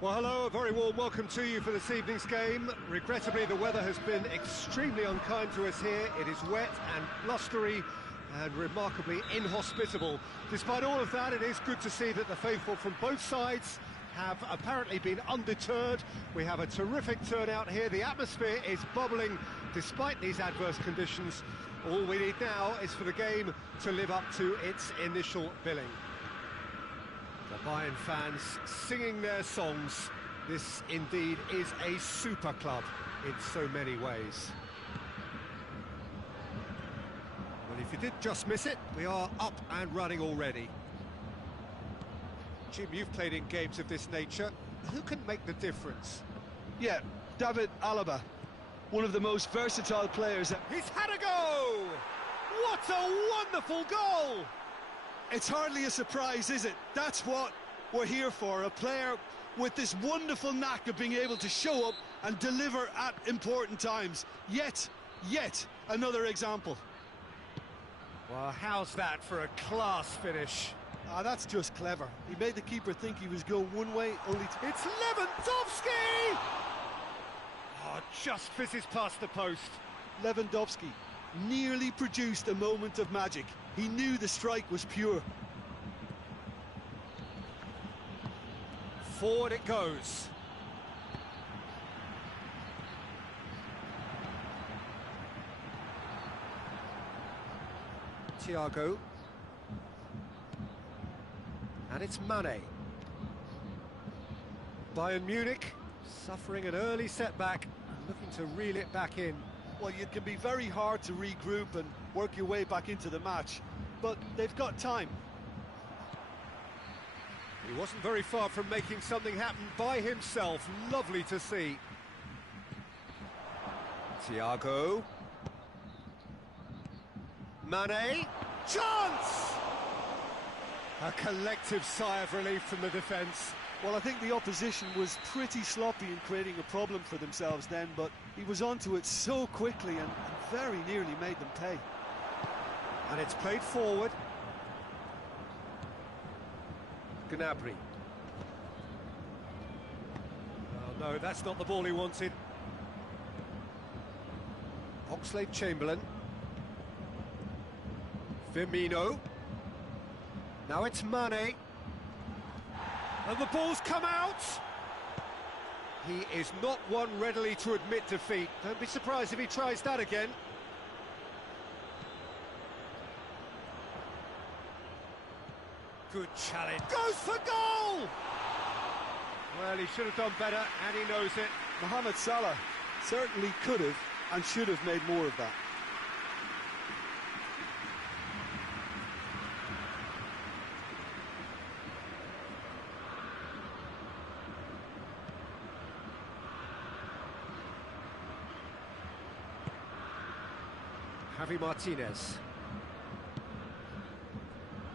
Well, hello, a very warm welcome to you for this evening's game. Regrettably, the weather has been extremely unkind to us here. It is wet and blustery and remarkably inhospitable. Despite all of that, it is good to see that the faithful from both sides have apparently been undeterred. We have a terrific turnout here. The atmosphere is bubbling despite these adverse conditions. All we need now is for the game to live up to its initial billing. The Bayern fans singing their songs. This indeed is a super club in so many ways. Well, if you did just miss it, we are up and running already. Jim, you've played in games of this nature. Who can make the difference? Yeah, David Alaba, one of the most versatile players. He's had a go! What a wonderful goal! It's hardly a surprise, is it? That's what we're here for, a player with this wonderful knack of being able to show up and deliver at important times. Yet another example. Well, how's that for a class finish? Ah, that's just clever. He made the keeper think he was going one way, only to... It's Lewandowski! Oh, just fizzes past the post. Lewandowski nearly produced a moment of magic. He knew the strike was pure. Forward it goes. Thiago. And it's Mane. Bayern Munich suffering an early setback and looking to reel it back in. Well, it can be very hard to regroup and work your way back into the match, but they've got time. He wasn't very far from making something happen by himself. Lovely to see. Thiago. Mane. Chance! A collective sigh of relief from the defence. Well, I think the opposition was pretty sloppy in creating a problem for themselves then, but he was onto it so quickly and very nearly made them pay. And it's played forward. Gnabry. Oh no, that's not the ball he wanted. Oxlade-Chamberlain. Firmino. Now it's Mane. And the ball's come out! He is not one readily to admit defeat. Don't be surprised if he tries that again. Good challenge. Goes for goal! Well, he should have done better, and he knows it. Mohamed Salah certainly could have and should have made more of that. Javi Martinez.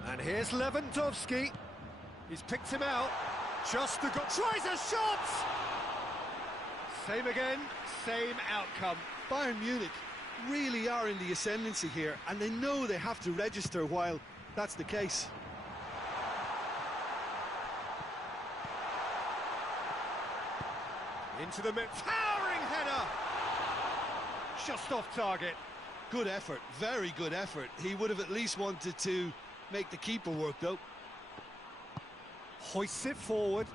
And here's Lewandowski. He's picked him out. Just the goal. Tries a shot! Same again, same outcome. Bayern Munich really are in the ascendancy here, and they know they have to register while that's the case. Into the mid. Towering header! Just off target. Good effort, very good effort. He would have at least wanted to make the keeper work, though. Hoists it forward.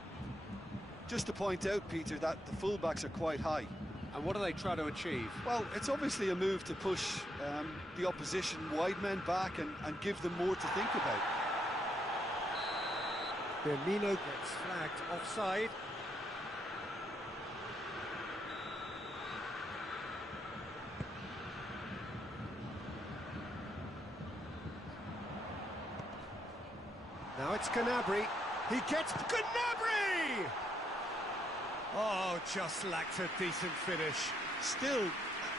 Just to point out, Peter, that the fullbacks are quite high. And what do they try to achieve? Well, it's obviously a move to push the opposition wide men back and give them more to think about. Firmino gets flagged offside. Now it's Gnabry. He gets Gnabry! Oh, just lacked a decent finish. Still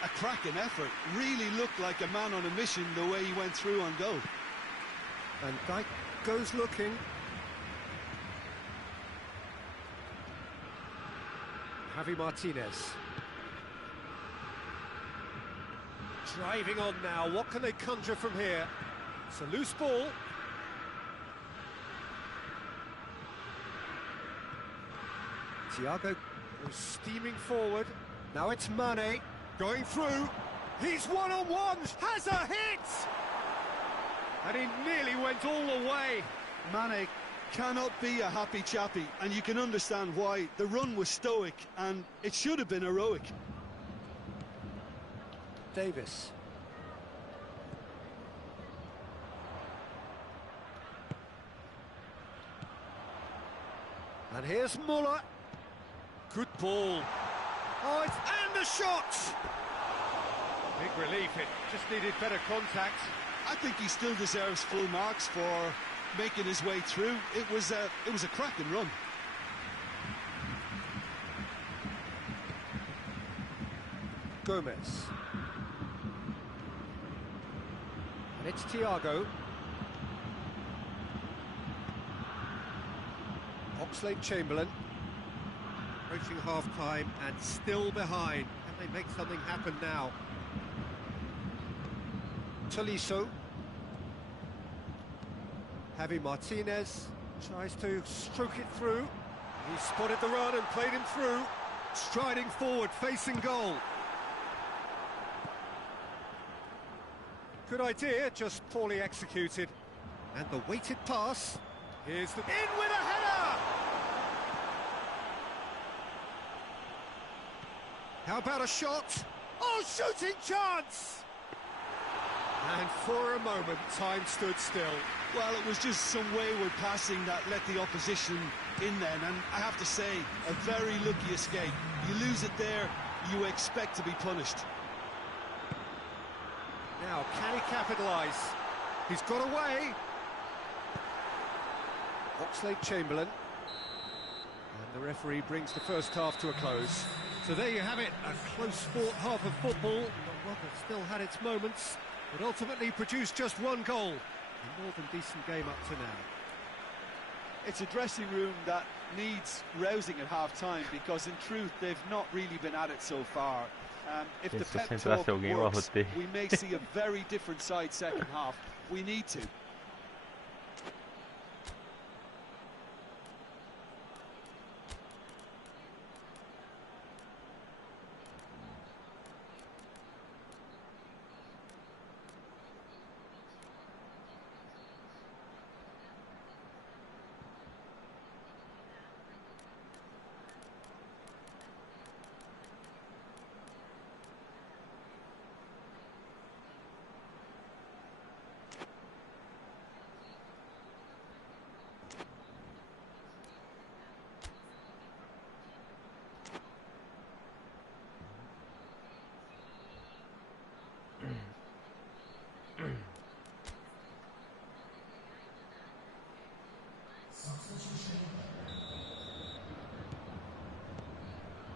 a cracking effort. Really looked like a man on a mission the way he went through on goal. And Dyke goes looking. Javi Martinez. Driving on now. What can they conjure from here? It's a loose ball. Thiago goes steaming forward. Now it's Mane going through. He's one-on-one, has a hit! And he nearly went all the way. Mane cannot be a happy chappy, and you can understand why. The run was stoic, and it should have been heroic. Davis. And here's Muller. Good ball. Oh, and the shot! Big relief, it just needed better contact. I think he still deserves full marks for making his way through. It was a cracking run. Gomez. And it's Thiago. Oxlade-Chamberlain. Approaching half-time and still behind. Can they make something happen now? Tolisso. Javi Martinez tries to stroke it through. He spotted the run and played him through. Striding forward, facing goal. Good idea, just poorly executed. And the weighted pass. Here's the... In with a header! How about a shot? Oh, shooting chance! And for a moment, time stood still. Well, it was just some wayward passing that let the opposition in then, and I have to say, a very lucky escape. You lose it there, you expect to be punished. Now, can he capitalise? He's got away. Oxlade-Chamberlain. And the referee brings the first half to a close. So there you have it, a close-fought half of football. The weather still had its moments, but ultimately produced just one goal. A more than decent game up to now. It's a dressing room that needs rousing at half-time, because in truth they've not really been at it so far. If the pep talk works, we may see a very different side second half. We need to.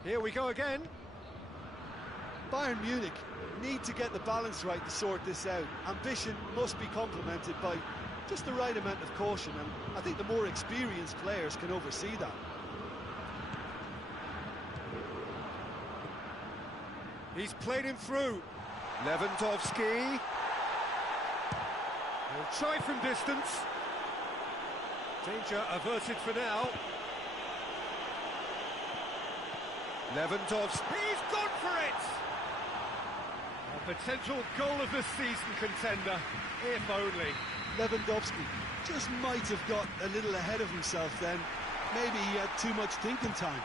Here we go again. Bayern Munich need to get the balance right to sort this out. Ambition must be complemented by just the right amount of caution, and I think the more experienced players can oversee that. He's played him through. Lewandowski. He'll try from distance. Danger averted for now. Lewandowski, he's gone for it! A potential goal of the season contender, if only. Lewandowski just might have got a little ahead of himself then. Maybe he had too much thinking time.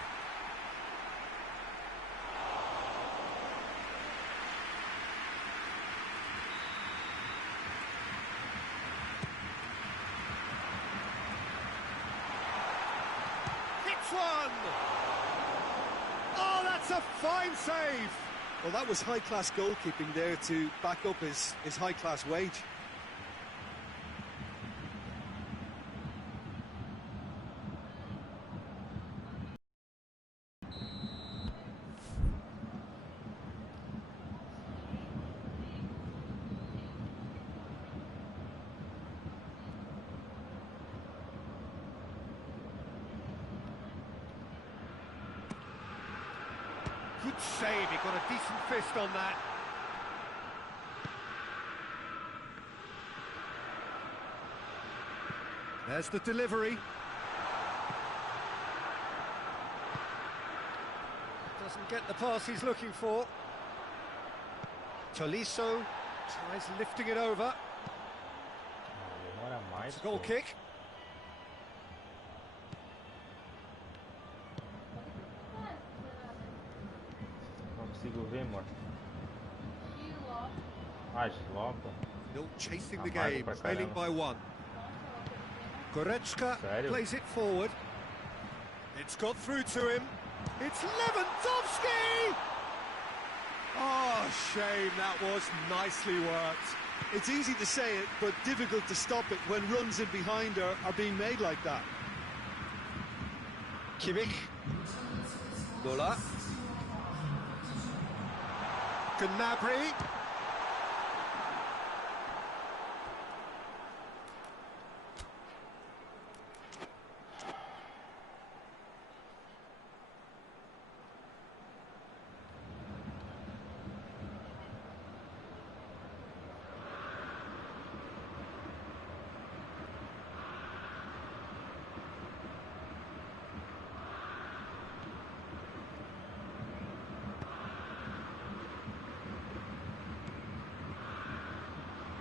Hits one! Oh, that's a fine save! Well, that was high-class goalkeeping there to back up his high-class wage. Good save, he got a decent fist on that. There's the delivery. Doesn't get the pass he's looking for. Tolisso tries lifting it over. Demora mais. It's a goal Pô. kick. Não consigo ver, amor. Ah, desloca. Still chasing the Amargo game, pra trailing caramba. by one. Goretzka Sério? plays it forward. It's got through to him. It's Lewandowski! Oh, shame, that was nicely worked. It's easy to say it, but difficult to stop it when runs in behind are being made like that. Kimmich. Muller. Gnabry.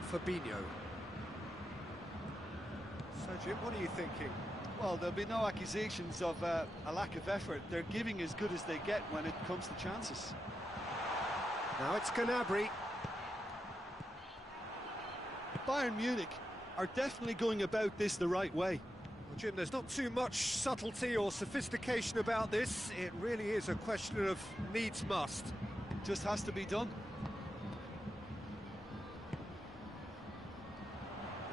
Fabinho. So Jim, what are you thinking? Well, there'll be no accusations of a lack of effort. They're giving as good as they get when it comes to chances. Now it's Gnabry. Bayern Munich are definitely going about this the right way. Well, Jim, there's not too much subtlety or sophistication about this. It really is a question of needs must. Just has to be done.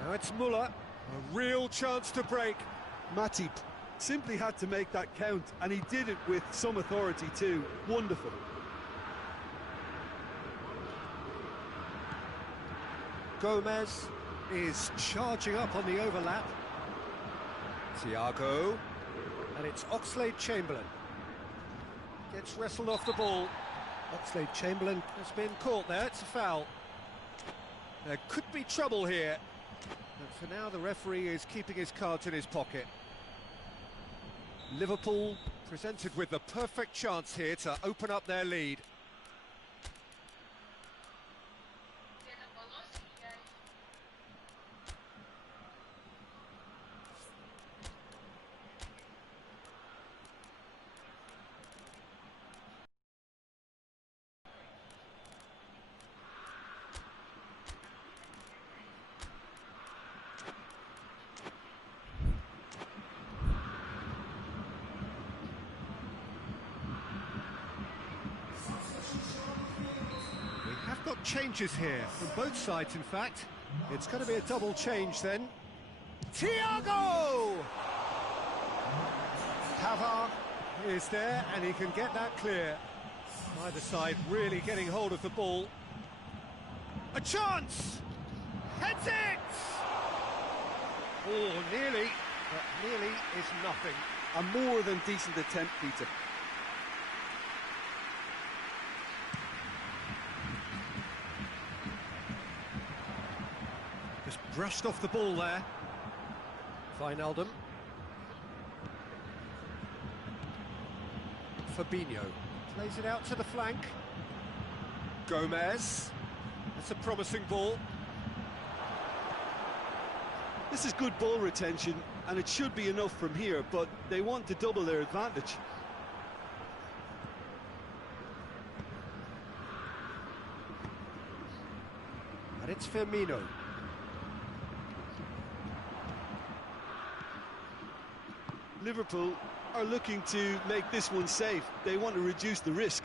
Now it's Muller. A real chance to break. Matip simply had to make that count, and he did it with some authority too. Wonderful. Gomez is charging up on the overlap. Thiago. And it's Oxlade-Chamberlain. Gets wrestled off the ball. Oxlade-Chamberlain has been caught there. It's a foul. There could be trouble here. But for now, the referee is keeping his cards in his pocket. Liverpool presented with the perfect chance here to open up their lead. Got changes here from both sides, in fact. It's going to be a double change then. Thiago! Pavard is there and he can get that clear. Either side really getting hold of the ball. A chance! Heads it! Oh, nearly, but nearly is nothing. A more than decent attempt, Peter. Brushed off the ball there. Wijnaldum. Fabinho plays it out to the flank. Gomez. That's a promising ball. This is good ball retention, and it should be enough from here, but they want to double their advantage. And it's Firmino. Liverpool are looking to make this one safe. They want to reduce the risk.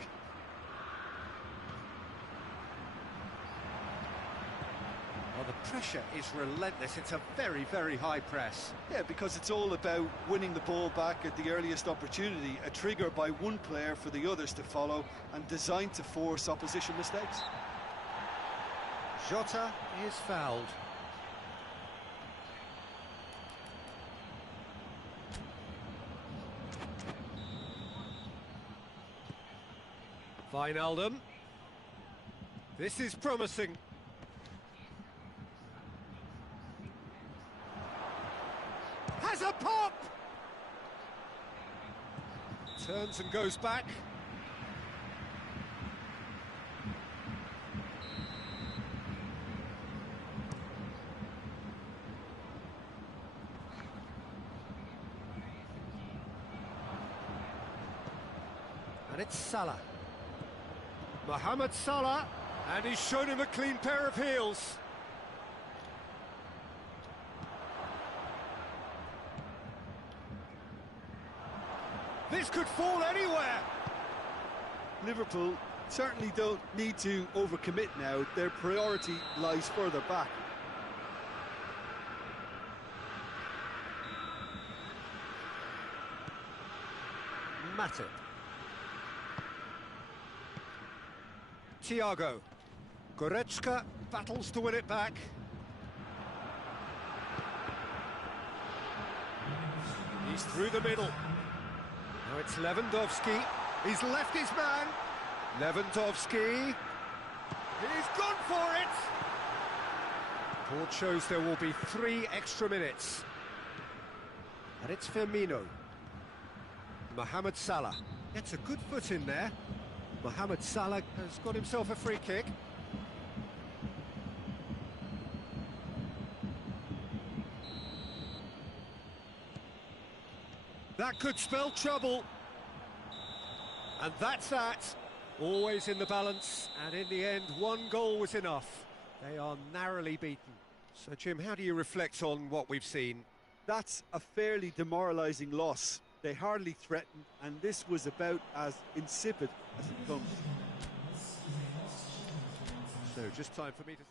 Well, the pressure is relentless. It's a very, very high press. Yeah, because it's all about winning the ball back at the earliest opportunity, a trigger by one player for the others to follow and designed to force opposition mistakes. Jota is fouled. Wijnaldum. This is promising. Has a pop! Turns and goes back. And it's Salah. Mohamed Salah, and he's shown him a clean pair of heels. This could fall anywhere. Liverpool certainly don't need to overcommit now. Their priority lies further back. Matip. Thiago. Goretzka battles to win it back. He's through the middle. Now it's Lewandowski. He's left his man. Lewandowski. He's gone for it. Report shows there will be 3 extra minutes. And it's Firmino. Mohamed Salah gets a good foot in there. Mohamed Salah has got himself a free kick. That could spell trouble. And that's that. Always in the balance, and in the end, 1 goal was enough. They are narrowly beaten. So, Jim, how do you reflect on what we've seen? That's a fairly demoralising loss. They hardly threatened, and this was about as insipid as it comes. So, just time for me to...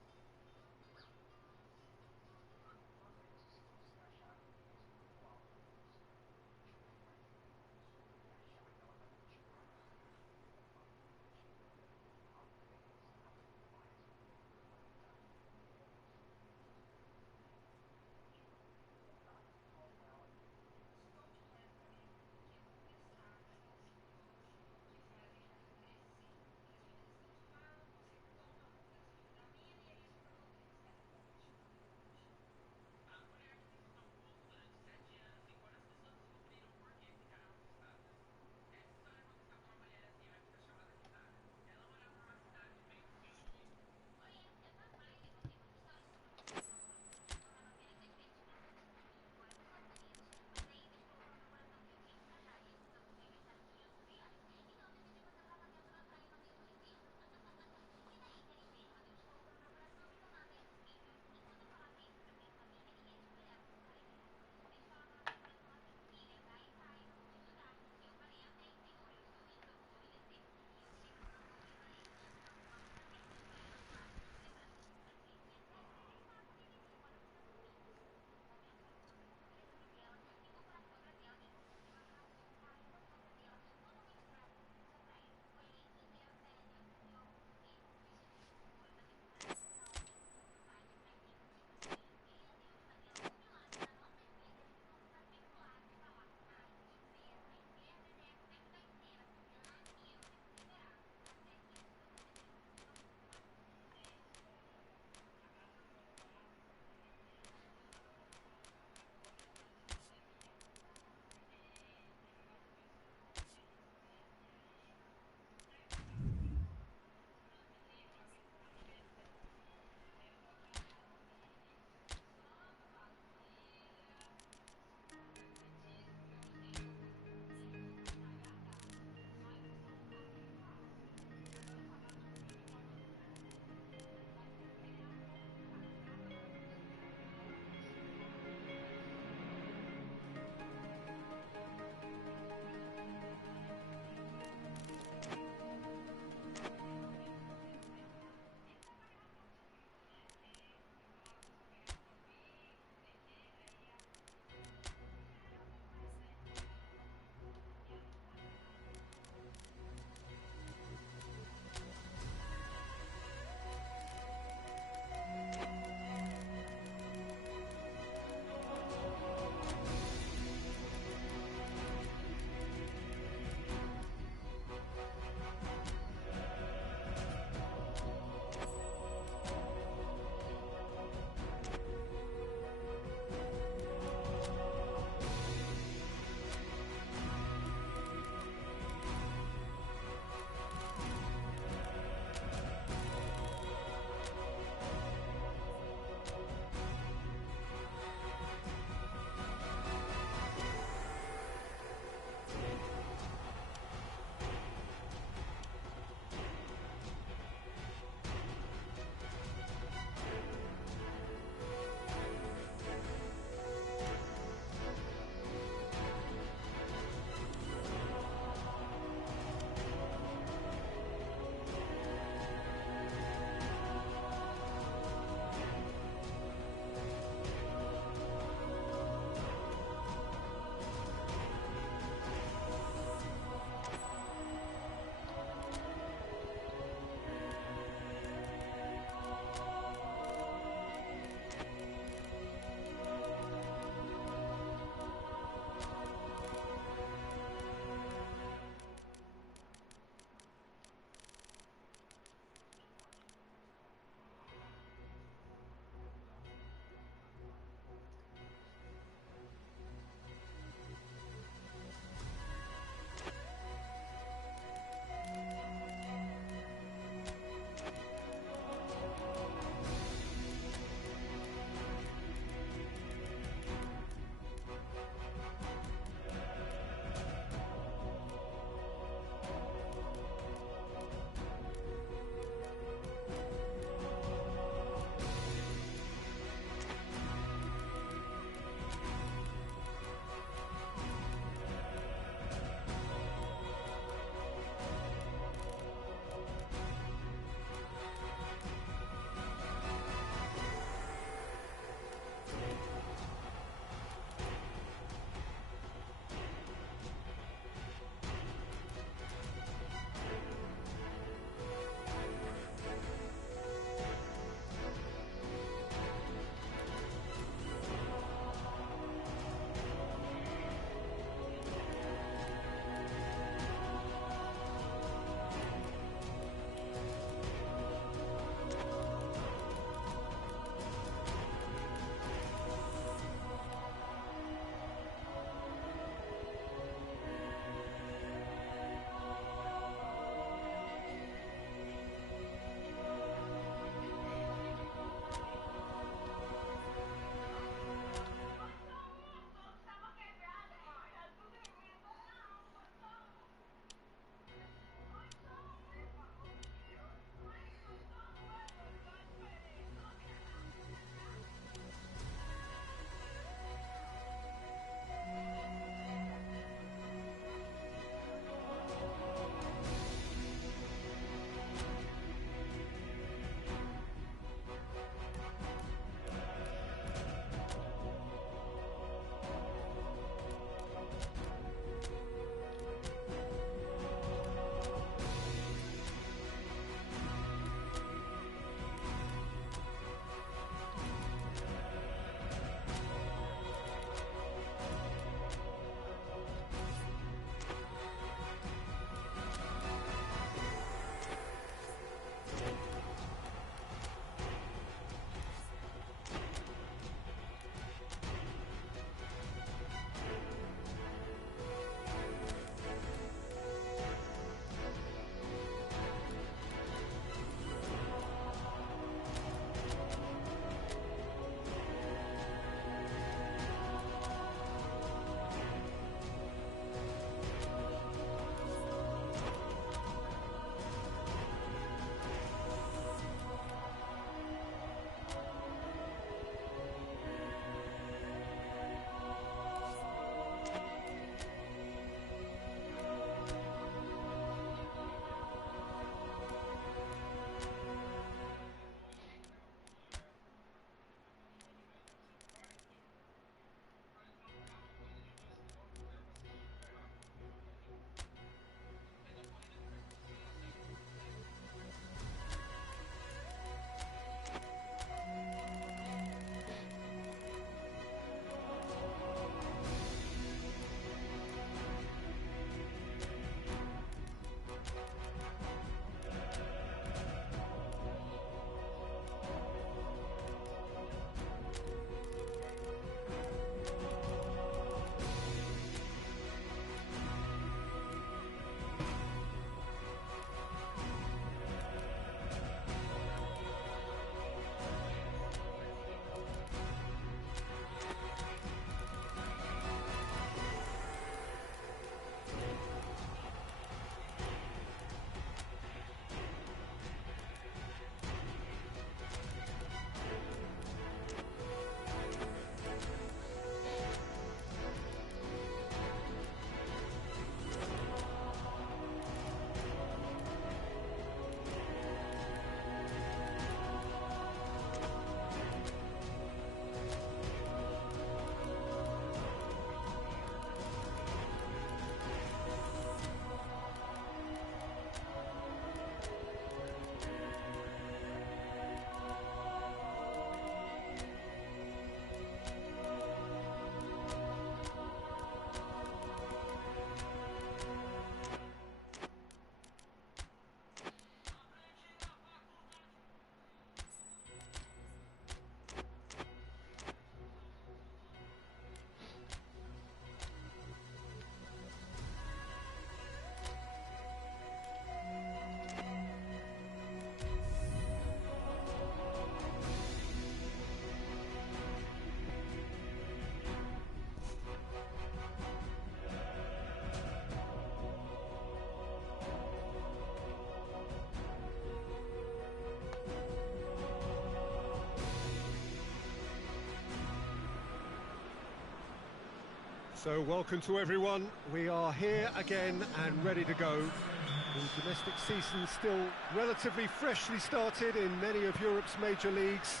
So welcome to everyone. We are here again and ready to go. The domestic season still relatively freshly started in many of Europe's major leagues.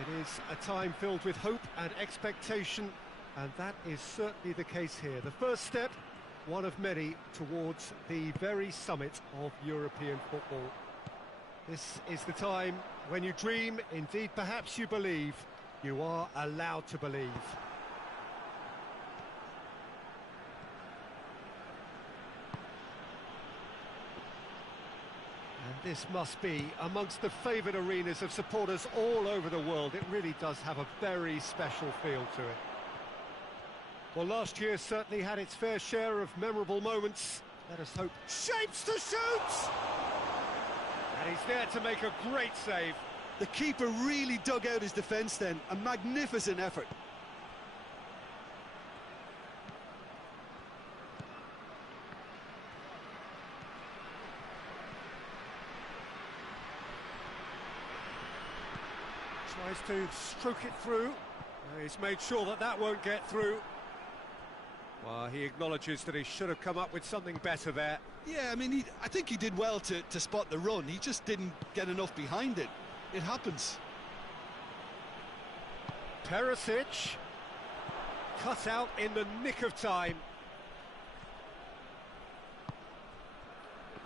It is a time filled with hope and expectation, and that is certainly the case here. The first step, one of many, towards the very summit of European football. This is the time when you dream, indeed perhaps you believe. You are allowed to believe. And this must be amongst the favoured arenas of supporters all over the world. It really does have a very special feel to it. Well, last year certainly had its fair share of memorable moments. Let us hope. Shapes to shoot! And he's there to make a great save. The keeper really dug out his defence then. A magnificent effort. Tries to stroke it through. He's made sure that that won't get through. Well, he acknowledges that he should have come up with something better there. Yeah, I mean, I think he did well to spot the run. He just didn't get enough behind it. It happens. Perisic, cut out in the nick of time.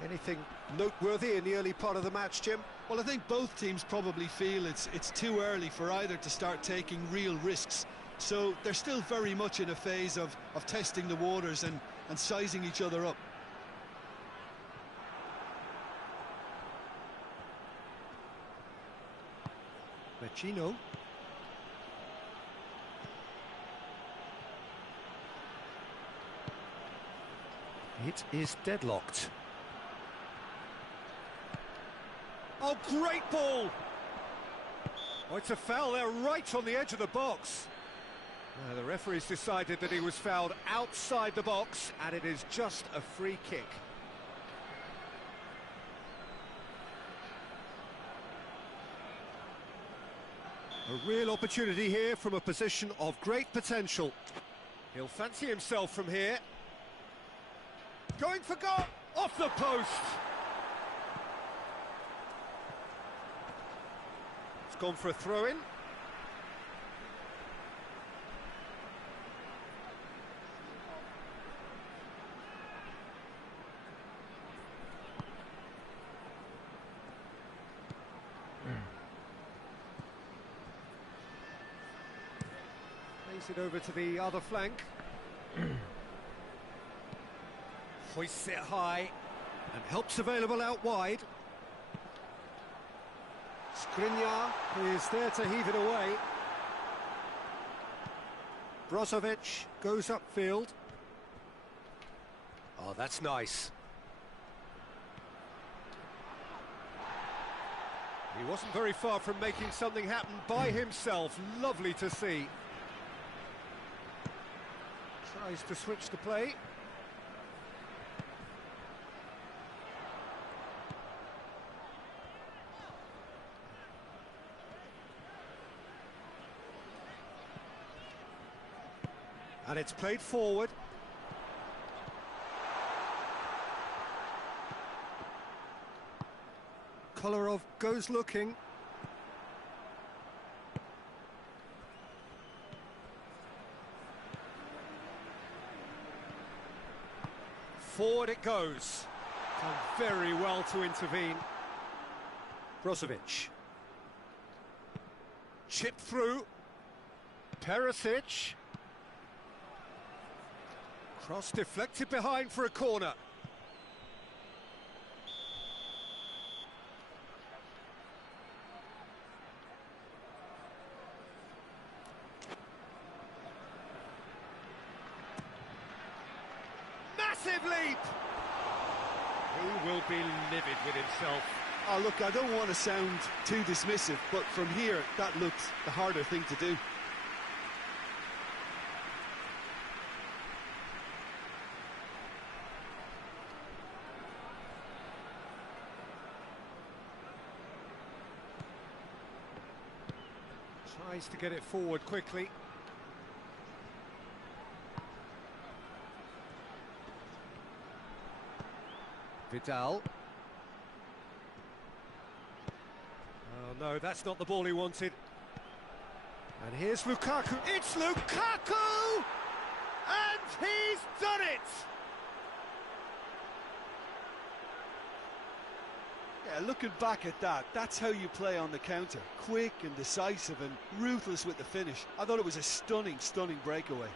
Anything noteworthy in the early part of the match, Jim? Well, I think both teams probably feel it's too early for either to start taking real risks. So they're still very much in a phase of testing the waters and sizing each other up. Vecino. It is deadlocked. Oh, great ball! Oh, it's a foul there right on the edge of the box. The referee's decided that he was fouled outside the box, and it is just a free kick. A real opportunity here from a position of great potential. He'll fancy himself from here. Going for goal! Off the post! It's gone for a throw-in. Plays it over to the other flank. Hoists it high, and help's available out wide. Skriniar is there to heave it away. Brozovic goes upfield. Oh, that's nice. He wasn't very far from making something happen by himself. Lovely to see. Tries to switch the play. And it's played forward. Kolarov goes looking. Forward it goes. Done very well to intervene. Brozovic. Chipped through. Perisic. Cross deflected behind for a corner. Massive leap! He will be livid with himself. Oh, look, I don't want to sound too dismissive, but from here, that looks the harder thing to do. Tries to get it forward quickly. Vidal. Oh no, that's not the ball he wanted. And here's Lukaku. It's Lukaku! And he's done it! Yeah, looking back at that, that's how you play on the counter. Quick and decisive and ruthless with the finish. I thought it was a stunning, stunning breakaway.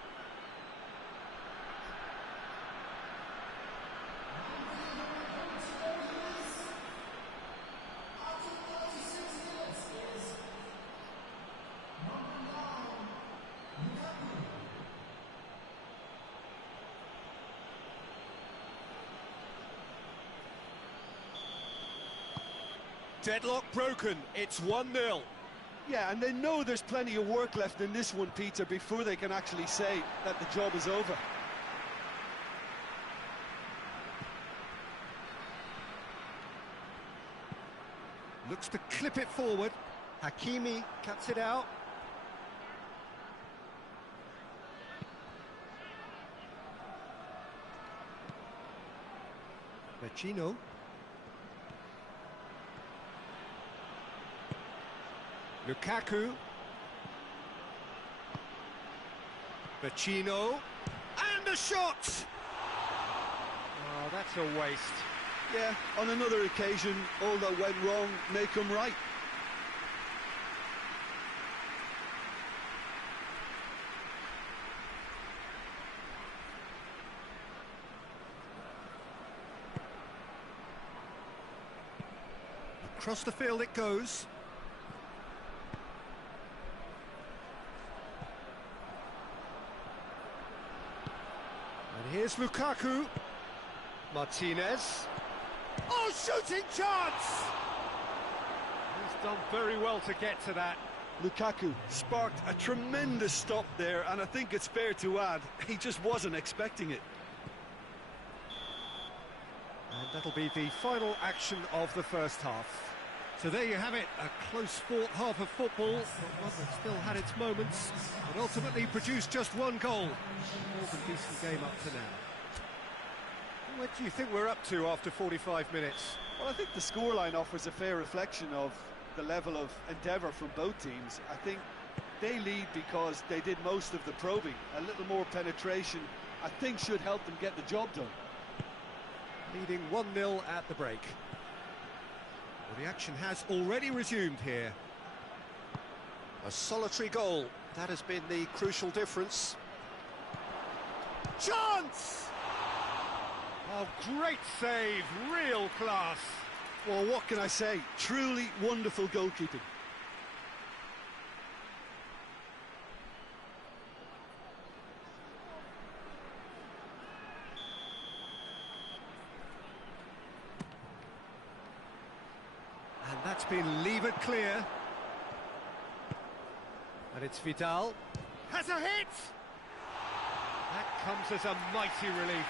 Deadlock broken, it's 1-0. Yeah, and they know there's plenty of work left in this one, Peter, before they can actually say that the job is over. Looks to clip it forward. Hakimi cuts it out. Vecino. Lukaku. Vecino. And a shot! Oh, that's a waste. Yeah, on another occasion, all that went wrong may come right. Across the field it goes. And here's Lukaku. Martinez. Oh, shooting chance! He's done very well to get to that. Lukaku sparked a tremendous stop there, and I think it's fair to add, he just wasn't expecting it. And that'll be the final action of the first half. So there you have it, a close-fought half of football, but one that still had its moments, but ultimately produced just one goal. A more than decent game up to now. What do you think we're up to after 45 minutes? Well, I think the scoreline offers a fair reflection of the level of endeavour from both teams. I think they lead because they did most of the probing. A little more penetration, I think, should help them get the job done. Leading 1-0 at the break. Well, the action has already resumed here. A solitary goal, that has been the crucial difference. Chance! Oh, great save, real class. Well, what can I say? Truly wonderful goalkeeping. And that's been levered clear. And it's Vidal. Has a hit! That comes as a mighty relief.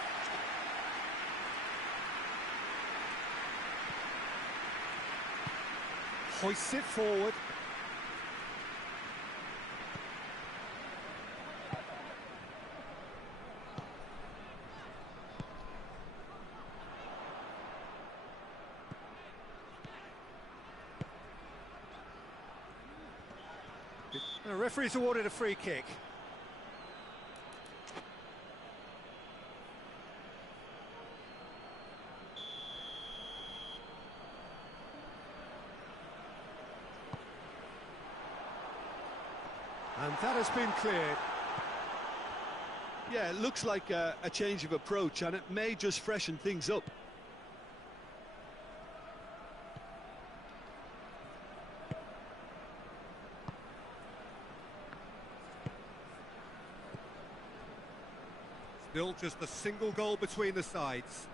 Hoists it forward. The referee's awarded a free kick. And that has been cleared. Yeah, it looks like a change of approach, and it may just freshen things up. Still just a single goal between the sides.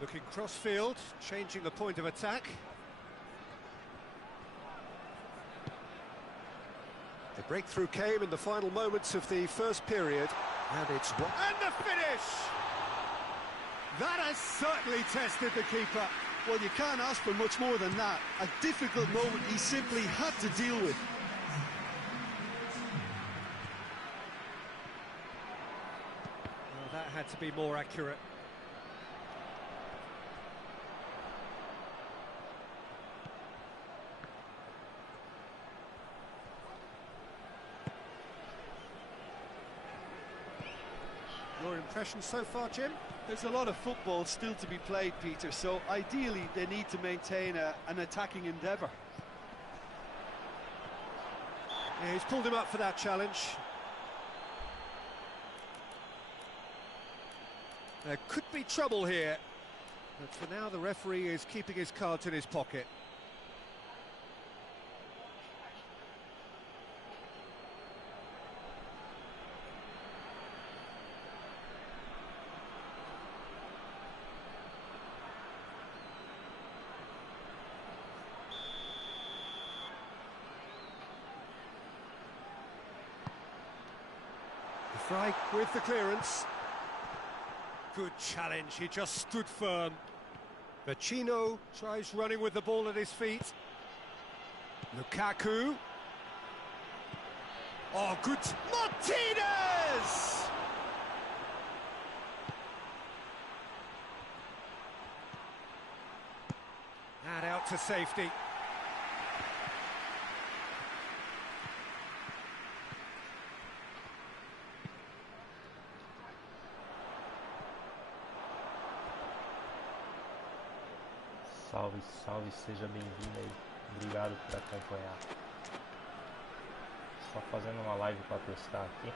Looking cross-field, changing the point of attack. The breakthrough came in the final moments of the first period, and it's... And the finish! That has certainly tested the keeper. Well, you can't ask for much more than that. A difficult moment he simply had to deal with. had to be more accurate. Your impression so far, Jim? There's a lot of football still to be played, Peter, so ideally they need to maintain an attacking endeavour. Yeah, he's pulled him up for that challenge. There could be trouble here, but for now the referee is keeping his cards in his pocket. Fry with the clearance. Good challenge, he just stood firm. Vecino tries running with the ball at his feet. Lukaku. Oh, good. Martinez! And out to safety. Salve, salve, seja bem-vindo aí. Obrigado por acompanhar. Só fazendo uma live para testar aqui.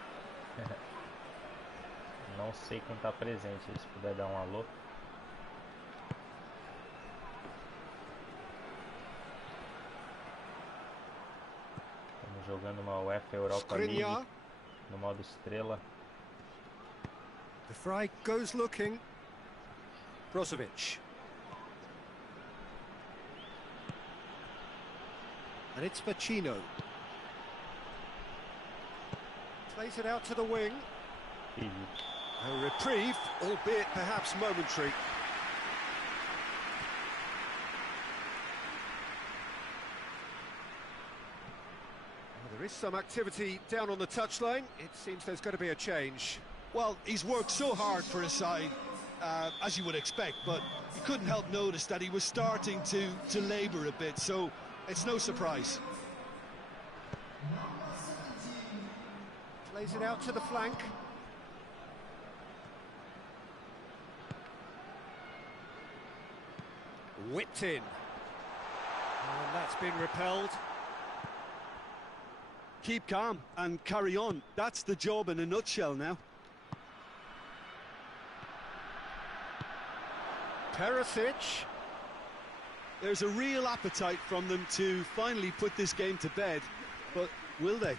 Não sei quem está presente, se puder dar um alô. Estamos jogando uma UEFA Europa League no modo estrela. The Fry goes looking. Brozovic. And it's Vecino. Plays it out to the wing. A reprieve, albeit perhaps momentary. Well, there is some activity down on the touchline. It seems there's going to be a change. Well, he's worked so hard for his side, as you would expect, but you couldn't help notice that he was starting to labour a bit, so it's no surprise. Plays it out to the flank. Whipped in. And that's been repelled. Keep calm and carry on. That's the job in a nutshell now. Perisic. There's a real appetite from them to finally put this game to bed, but will they?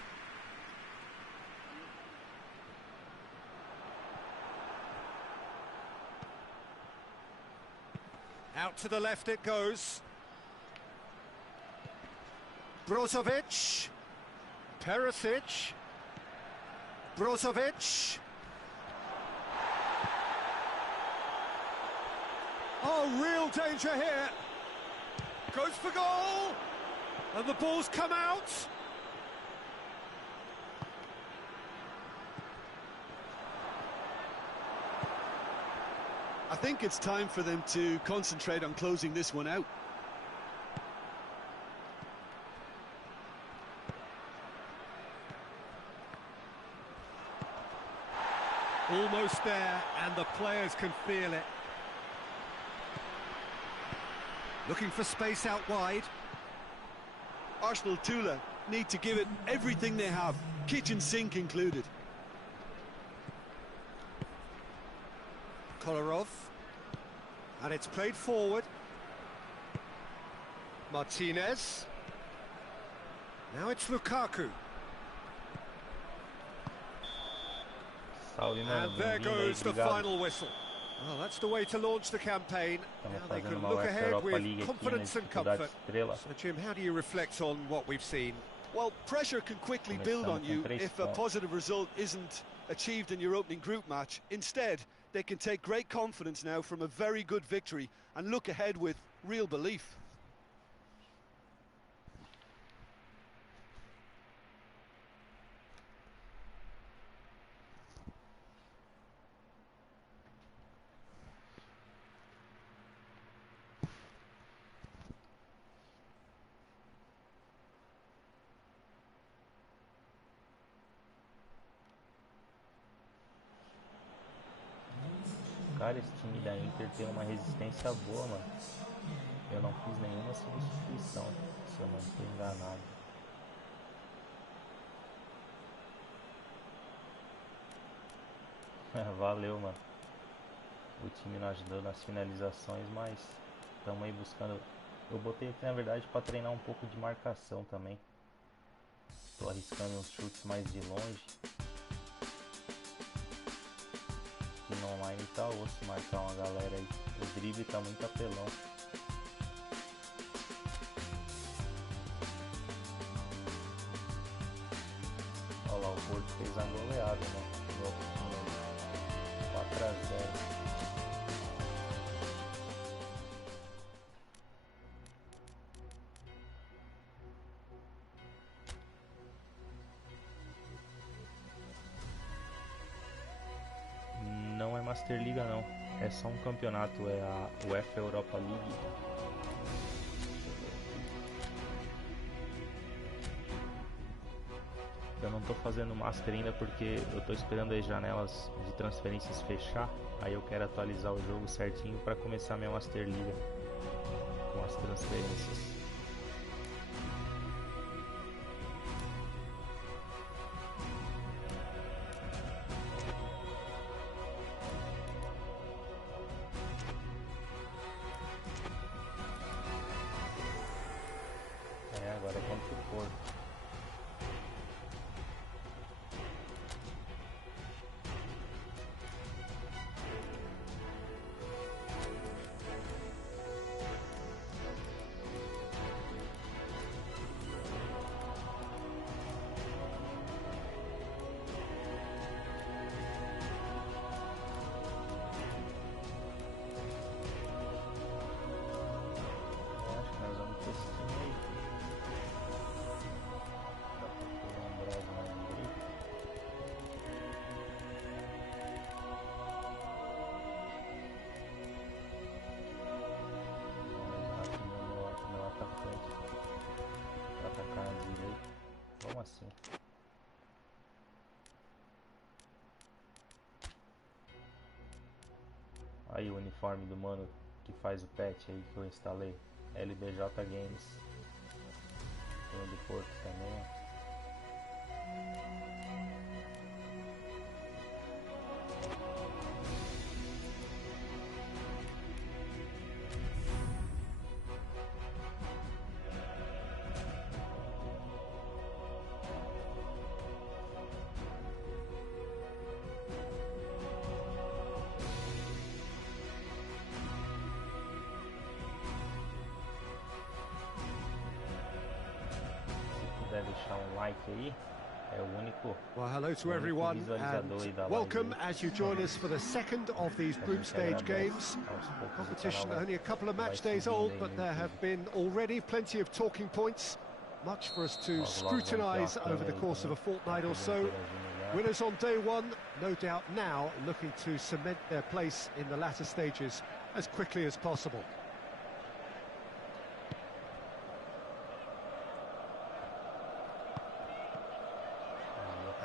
Out to the left it goes. Brozovic. Perisic. Brozovic. Oh, real danger here. Goes for goal. And the ball's come out. I think it's time for them to concentrate on closing this one out. Almost there, and the players can feel it. Looking for space out wide. Arsenal Tula need to give it everything they have, kitchen sink included. Kolarov. And it's played forward. Martinez. Now it's Lukaku. Salve, mano. And there goes the final whistle. Well, that's the way to launch the campaign. Now they can look ahead with confidence and comfort. So, Jim, how do you reflect on what we've seen? Well, pressure can quickly build on you if a positive result isn't achieved in your opening group match. Instead, they can take great confidence now from a very good victory and look ahead with real belief. Cara, esse time da Inter tem uma resistência boa, mano. Eu não fiz nenhuma substituição, se eu não estou enganado. Valeu, mano. O time não ajudou nas finalizações, mas estamos aí buscando. Eu botei aqui na verdade para treinar um pouco de marcação também. Tô arriscando uns chutes mais de longe. Aqui no online tá osso marcar uma galera aí. O drible tá muito apelão. Olha lá, o Porto fez a goleada, né? No outro time, 4-0. Não é Master Liga não, é só um campeonato, é a UEFA Europa League. Eu não tô fazendo Master ainda porque eu tô esperando as janelas de transferências fechar, aí eu quero atualizar o jogo certinho para começar minha Master Liga com as transferências. Agora é contra o Porto. Assim. Aí o uniforme do mano que faz o patch aí que eu instalei, LBJ Games. Tem o do Porto também. Deixar um like aí, é o único. Well, hello to everyone and welcome as you join us for the second of these group stage games. Competition only a couple of match days old, but there have been already plenty of talking points, much for us to scrutinise over the course of a fortnight or so. Winners on day one, no doubt now looking to cement their place in the latter stages as quickly as possible.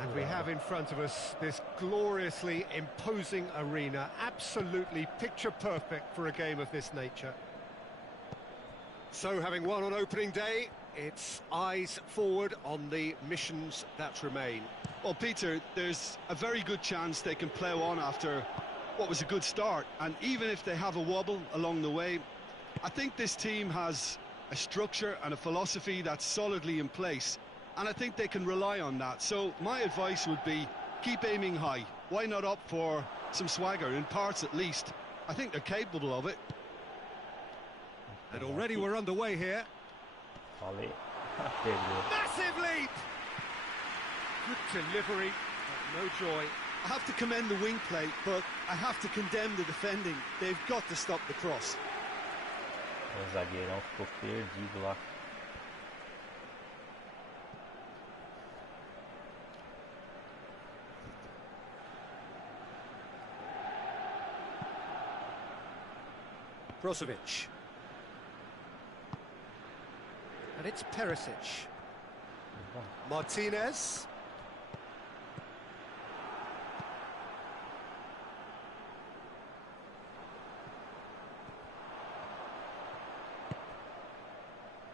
And we have in front of us this gloriously imposing arena, absolutely picture perfect for a game of this nature. So, having won on opening day, it's eyes forward on the missions that remain. Well, Peter, there's a very good chance they can plough on after what was a good start, and even if they have a wobble along the way, I think this team has a structure and a philosophy that's solidly in place. And I think they can rely on that. So my advice would be keep aiming high. Why not opt for some swagger, in parts at least? I think they're capable of it. And already we're underway here. Massive leap! Good delivery, but no joy. I have to commend the wing play, but I have to condemn the defending. They've got to stop the cross. O zagueirão ficou perdido lá. Brozovic. And it's Perisic. Martinez.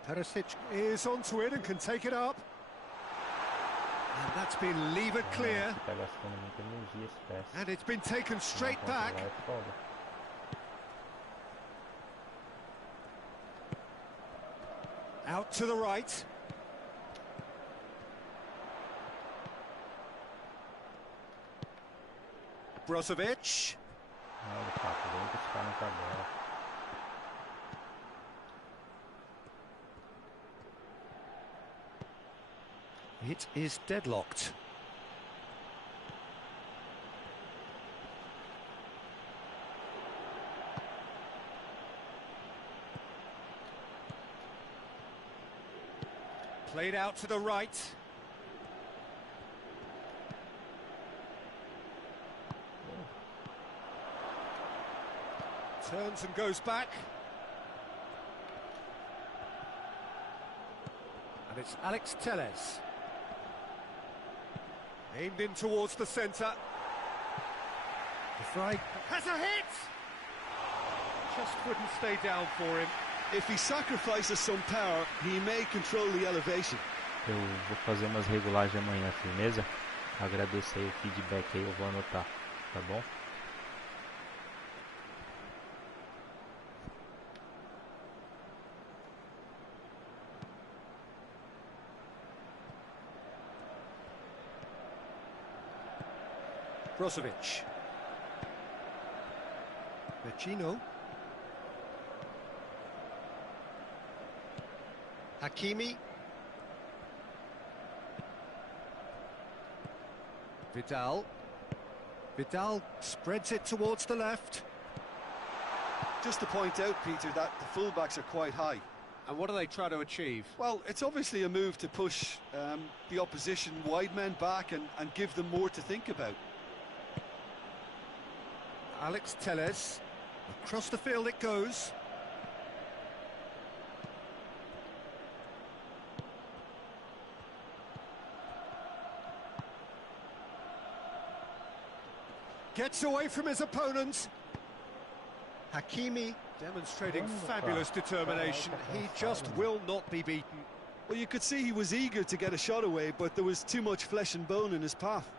Perisic is onto it and can take it up. And that's been levered clear. Tá gastando muita energia esse PES. And it's been taken straight back. É foda. Out to the right. Brozovic. Olha, Pato, vamos buscar na tabela. It is deadlocked. Played out to the right. Turns and goes back. And it's Alex Telles. Aimed in towards the centre. The fry has a hit! Just wouldn't stay down for him. If he sacrifices some power, he may control the elevation. Eu vou fazer umas regulagens amanhã, firmeza? Agradecer aí o feedback aí, eu vou anotar, tá bom? Brozovic. Vecino. Hakimi. Vidal. Vidal spreads it towards the left. Just to point out, Peter, that the fullbacks are quite high. And what do they try to achieve? Well, it's obviously a move to push the opposition wide men back and give them more to think about. Alex Telles. Across the field it goes. Gets away from his opponent. Hakimi demonstrating fabulous determination. He just will not be beaten. Well, you could see he was eager to get a shot away, but there was too much flesh and bone in his path.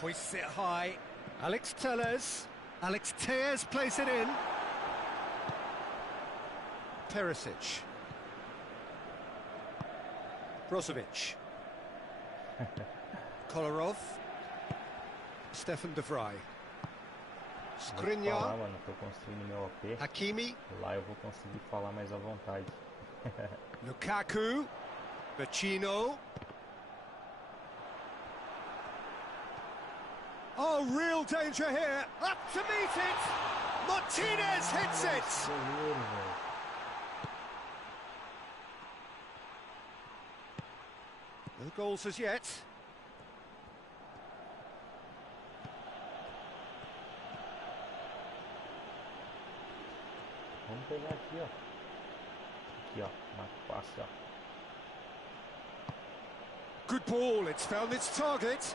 Hoists it high. Alex Telles. Alex Telles plays it in. Perisic. Brozovic. Kolarov. Stefan de Vrij. Skriniar. Falar, mano, tô construindo meu AP. Hakimi. Lá eu vou conseguir falar mais à vontade. Lukaku. Vecino. Oh, real danger here. Up to meet it. Martinez hits it. No goals as yet. Vamos pegar aqui, ó. Aqui, ó. Marca o passe, ó. Good ball. It's found its target.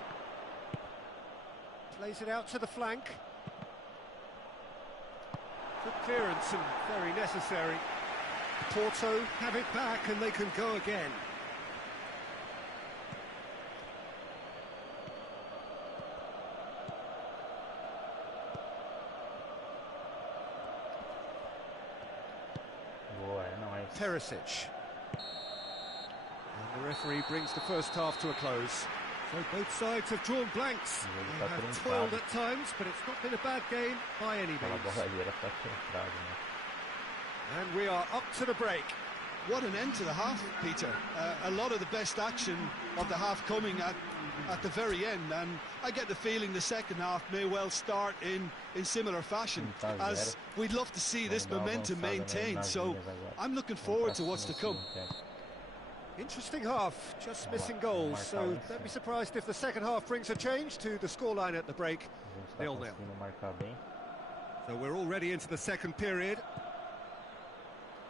Plays it out to the flank. Good clearance and very necessary. Porto have it back and they can go again. Boa, é nóis. Perisic. And the referee brings the first half to a close. So both sides have drawn blanks. They have toiled at times, but it's not been a bad game by any Aquela means. bola ali era pra ter entrado, né? And we are up to the break. What an end to the half, Peter. A lot of the best action of the half coming at the very end, and I get the feeling the second half may well start in similar fashion, as we'd love to see this momentum maintained, so I'm looking forward to what's to come. Interesting half, just missing goals, so don't be surprised if the second half brings a change to the scoreline at the break. 0-0. So we're already into the second period.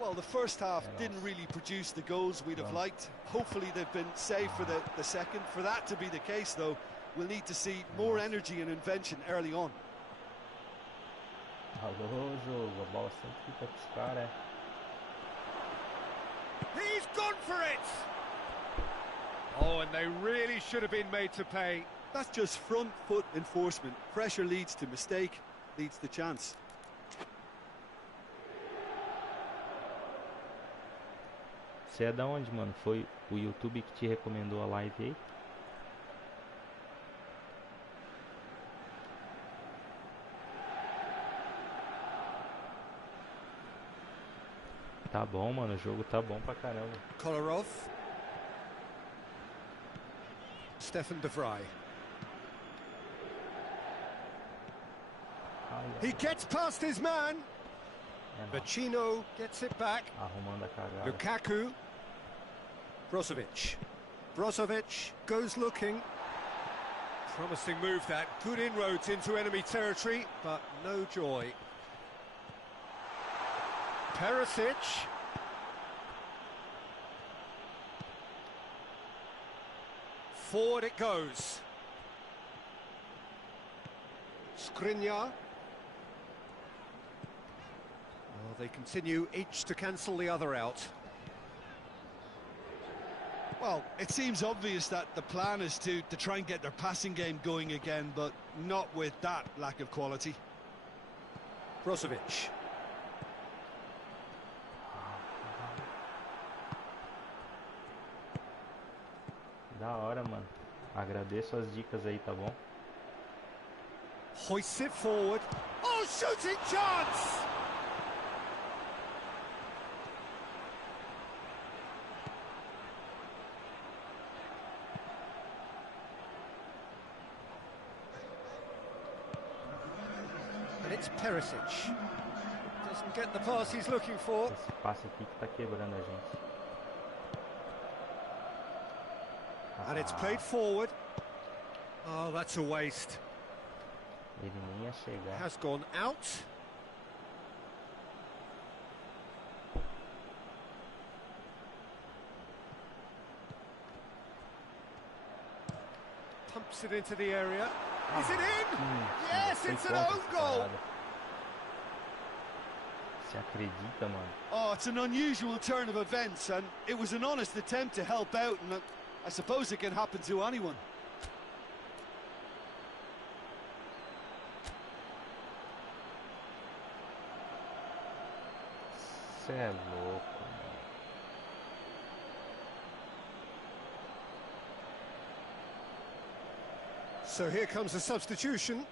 Well, the first half didn't really produce the goals we'd have liked. Hopefully they've been saved for the second. For that to be the case, though, we'll need to see more energy and invention early on. Alô, jogo. A bola sempre fica com os caras. He's gone for it! Oh, and they really should have been made to pay. That's just front foot enforcement. Pressure leads to mistake, leads to chance. Você é da onde, mano? Foi o YouTube que te recomendou a live aí? Tá bom, mano. O jogo tá bom pra caramba. Kolarov. Stefan de Vrij. He gets past his man. Vecino gets it back. Arrumando a cagada. Lukaku. Brozovic. Brozovic goes looking. Promising move that. Good inroads into enemy territory, but no joy. Perisic. Forward it goes. Skriniar. Well, they continue each to cancel the other out. Well, it seems obvious that the plan is to try and get their passing game going again, but not with that lack of quality. Brozovic. Da hora, mano. Agradeço as dicas aí, tá bom? Hoists it forward. Oh, shooting chance! And it's Perisic. Doesn't get the pass he's looking for. Esse passe aqui que tá quebrando a gente. And it's played forward. Oh, that's a waste. Ele nem ia chegar. Has gone out. Pumps it into the area. Is it in? Yes, it's an own goal. Você acredita, mano? Oh, it's an unusual turn of events, and it was an honest attempt to help out, and I suppose it can happen to anyone. Cê é louco, mano. So here comes a substitution.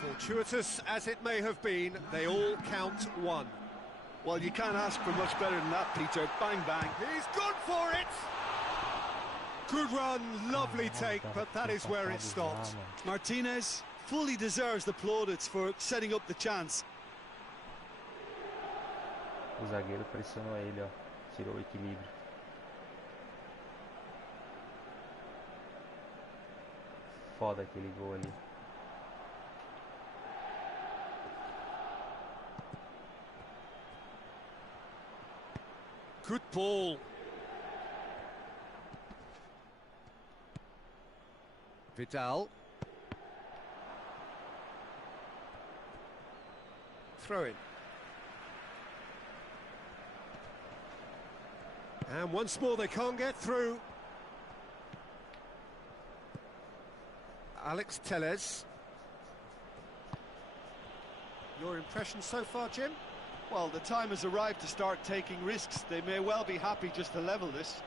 Fortuitous as it may have been, they all count one. Well, you can't ask for much better than that, Peter. Bang, bang. He's gone for it! Good run, lovely take, but that is where it stopped. Martinez fully deserves the plaudits for setting up the chance. O zagueiro pressionou ele, ó. Tirou o equilíbrio. Foda aquele gol ali. Good ball. Vidal. Throw in. And once more they can't get through. Alex Telles. Your impression so far, Jim? Well, the time has arrived to start taking risks. They may well be happy just to level this.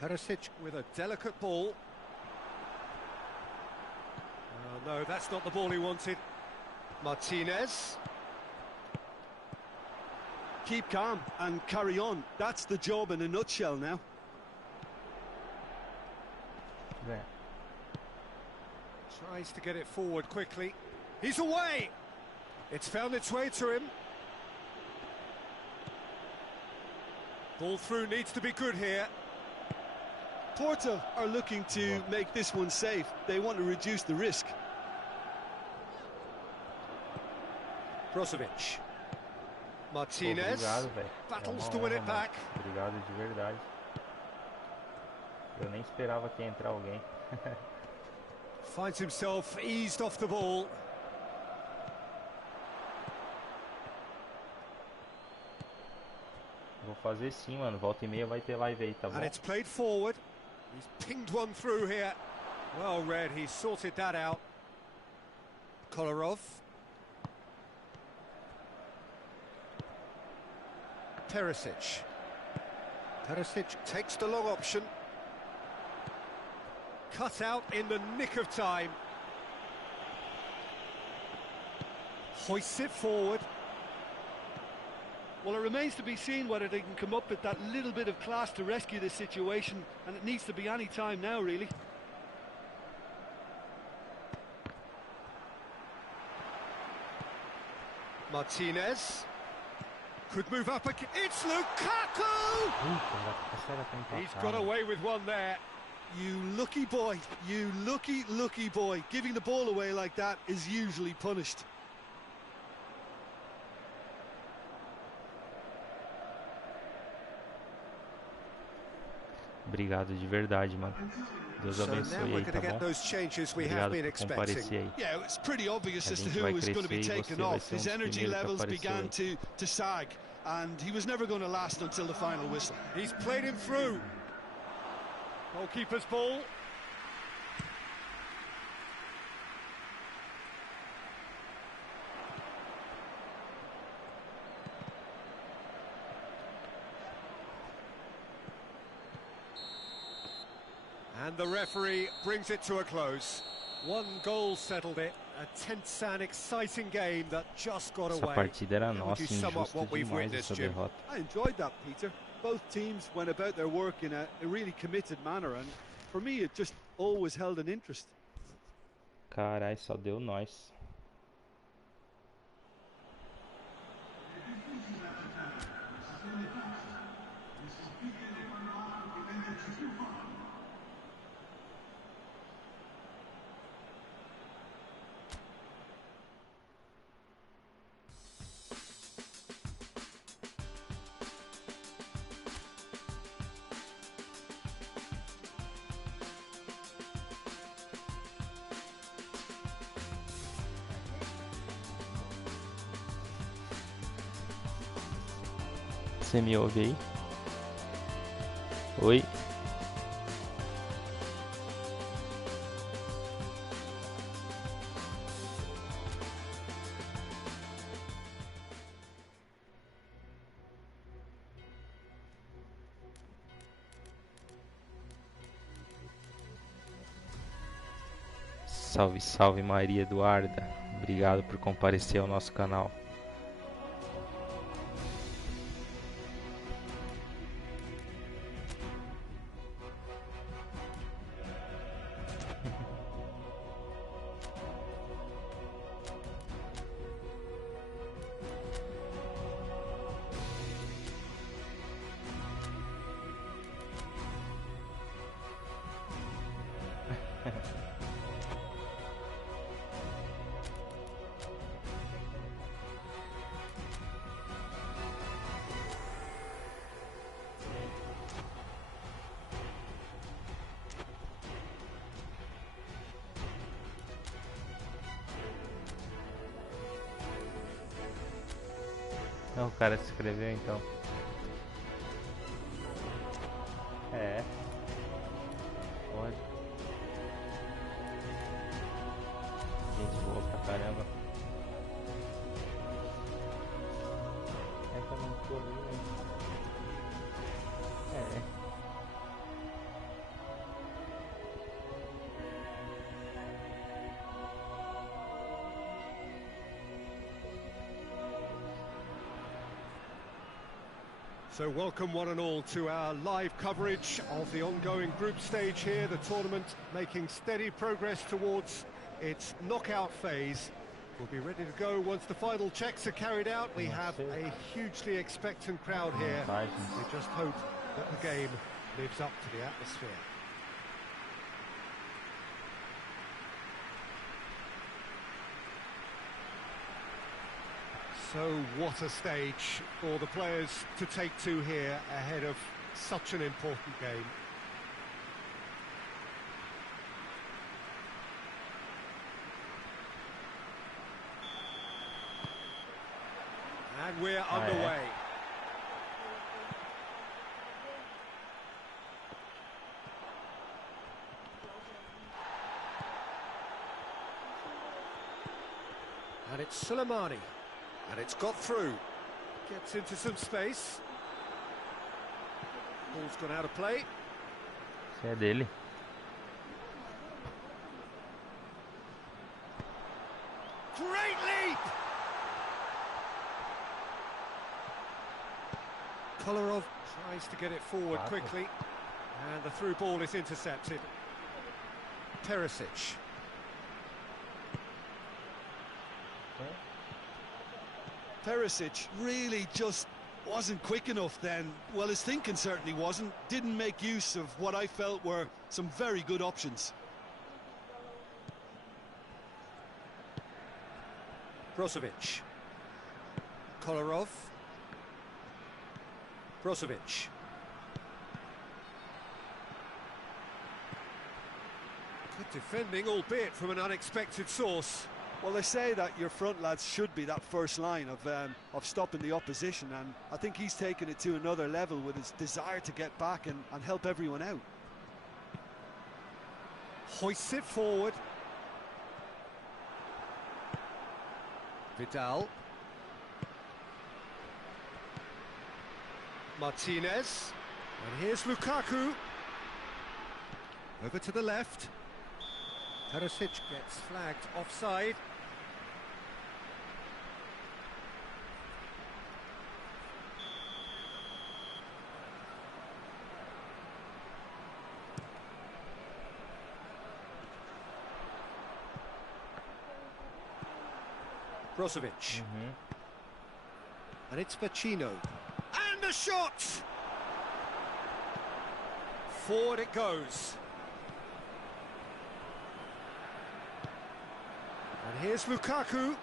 Perisic with a delicate ball. No, that's not the ball he wanted. Martinez. Keep calm and carry on. That's the job in a nutshell now. É. Tries to get it forward quickly. He's away! It's found its way to him. Ball through needs to be good here. Porto are looking to make this one safe. They want to reduce the risk. Brozovic. Martinez Obrigado, velho. battles É to uma win honra, it mano. back. Obrigado de verdade. Eu nem esperava que ia entrar alguém. Finds himself eased off the ball. Vou fazer sim, mano. Volta e meia vai ter live aí, tá bom? And it's played forward. He's pinged one through here. Well read, he sorted that out. Kolarov. Perisic. Perisic takes the long option. Cut out in the nick of time. Hoists it forward. Well, it remains to be seen whether they can come up with that little bit of class to rescue this situation, and it needs to be any time now, really. Martinez could move up again. It's Lukaku! He's got away with one there. You lucky boy, you lucky boy. Giving the ball away like that is usually punished. Obrigado de verdade, mano. Deus abençoe aí, tá bom? Obrigado por comparecer aí. Yeah, it's pretty obvious A as to gente who vai was going to be crescer e taken você vai off. ser His dos energy primeiros que levels apareceu began aí. to sag, and he was never going to last until the final whistle. He's played him through. Goalkeeper's ball. And the referee brings it to a close. One goal settled it. A tense and exciting game that just got Essa away. partida era How would nossa, you sum up injusta what we've demais witnessed, essa Jim? derrota. I enjoyed that, Peter. Both teams went about their work in a really committed manner, and for me it just always held an interest. Carai, só deu nós. Você me ouve aí? Oi? Salve, salve Maria Eduarda. Obrigado por comparecer ao nosso canal. Não, o cara se inscreveu então. É. Pode. Gente boa pra caramba. É que eu não tô ali, né? É. So welcome one and all to our live coverage of the ongoing group stage here, the tournament making steady progress towards its knockout phase. We'll be ready to go once the final checks are carried out. We have a hugely expectant crowd here. We just hope that the game lives up to the atmosphere. So what a stage for the players to take to here ahead of such an important game. And we're underway. And it's Soleimani. And it's got through. Gets into some space. Ball's gone out of play. Isso é dele. Great leap! Kolarov tries to get it forward quickly. And the through ball is intercepted. Perisic. Perisic really just wasn't quick enough then. Well, his thinking certainly wasn't. Didn't make use of what I felt were some very good options. Brozovic. Kolarov. Brozovic. Good defending, albeit from an unexpected source. Well, they say that your front lads should be that first line of stopping the opposition, and I think he's taken it to another level with his desire to get back and help everyone out. Hoists it forward. Vidal. Martinez. And here's Lukaku. Over to the left. Perisic gets flagged offside. Brozovic. And it's Vecino. And a shot! Forward it goes. And here's Lukaku.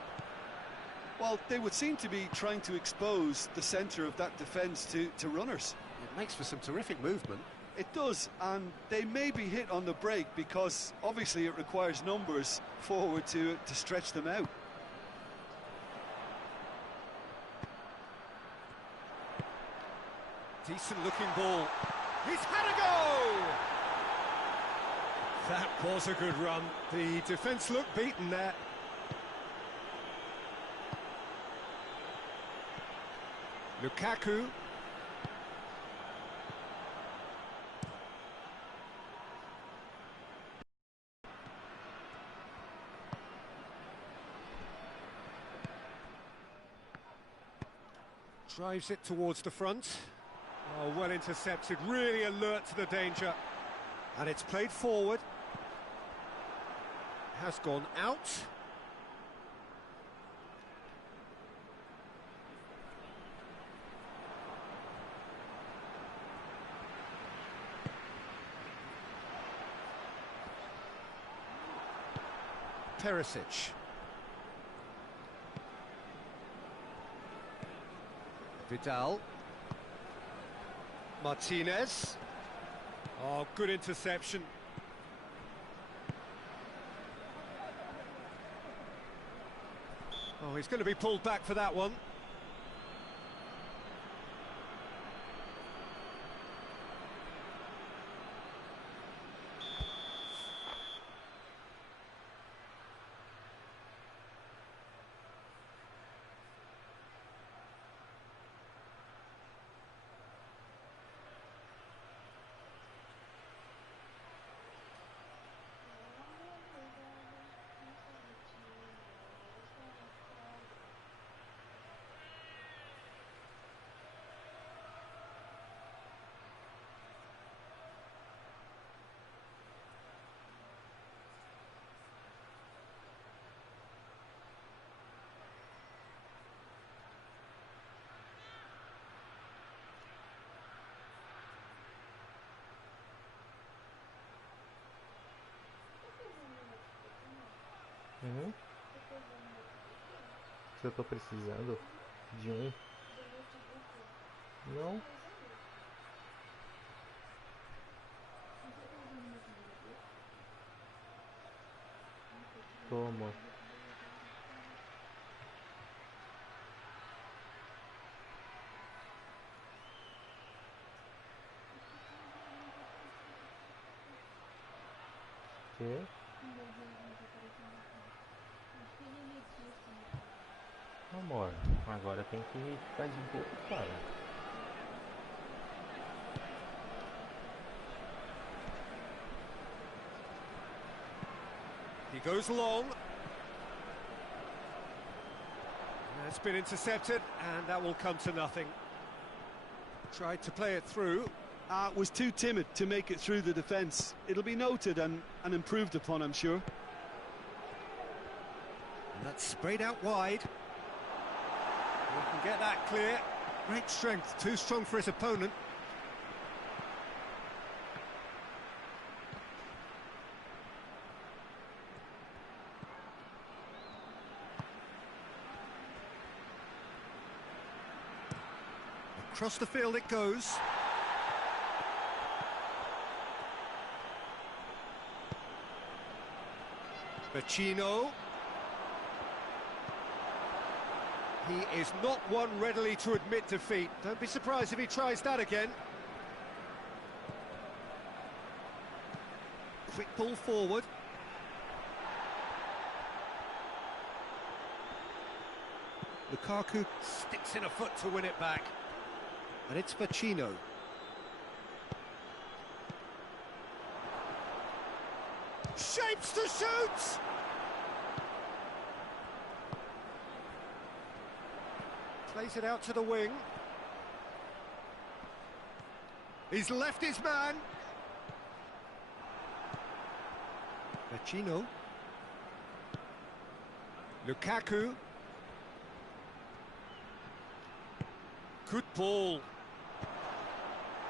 Well, they would seem to be trying to expose the centre of that defence to runners. It makes for some terrific movement. It does, and they may be hit on the break because obviously it requires numbers forward to stretch them out. Decent looking ball. He's had a go! That was a good run. The defence looked beaten there. Lukaku. Drives it towards the front. Oh, well intercepted, really alert to the danger. And it's played forward. Has gone out. Perisic. Vidal. Martinez. Oh, good interception. Oh, he's going to be pulled back for that one. Se eu tô precisando de um. Não. Toma. Que? Amor, agora tem que ficar de boa, cara. He goes long. It's been intercepted, and that will come to nothing. Tried to play it through. Was too timid to make it through the defence. It'll be noted and improved upon, I'm sure. And that's sprayed out wide. He can get that clear. Great strength, too strong for his opponent. Across the field it goes. Vecino. He is not one readily to admit defeat. Don't be surprised if he tries that again. Quick ball forward. Lukaku sticks in a foot to win it back. And it's Vecino. Shapes to shoot! Plays it out to the wing. He's left his man. Vecino. Lukaku. Good ball.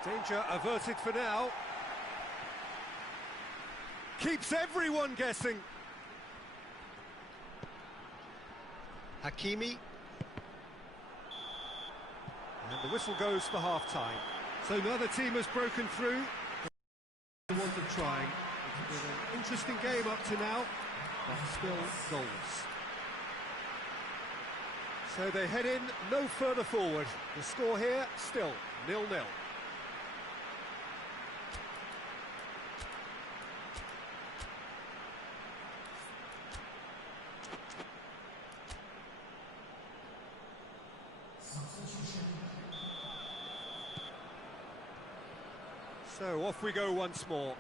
Danger averted for now. Keeps everyone guessing. Hakimi. And the whistle goes for half-time. So neither team has broken through. The want of trying. It's been an interesting game up to now, but still goals. So they head in no further forward. The score here, still 0-0. So off we go once more.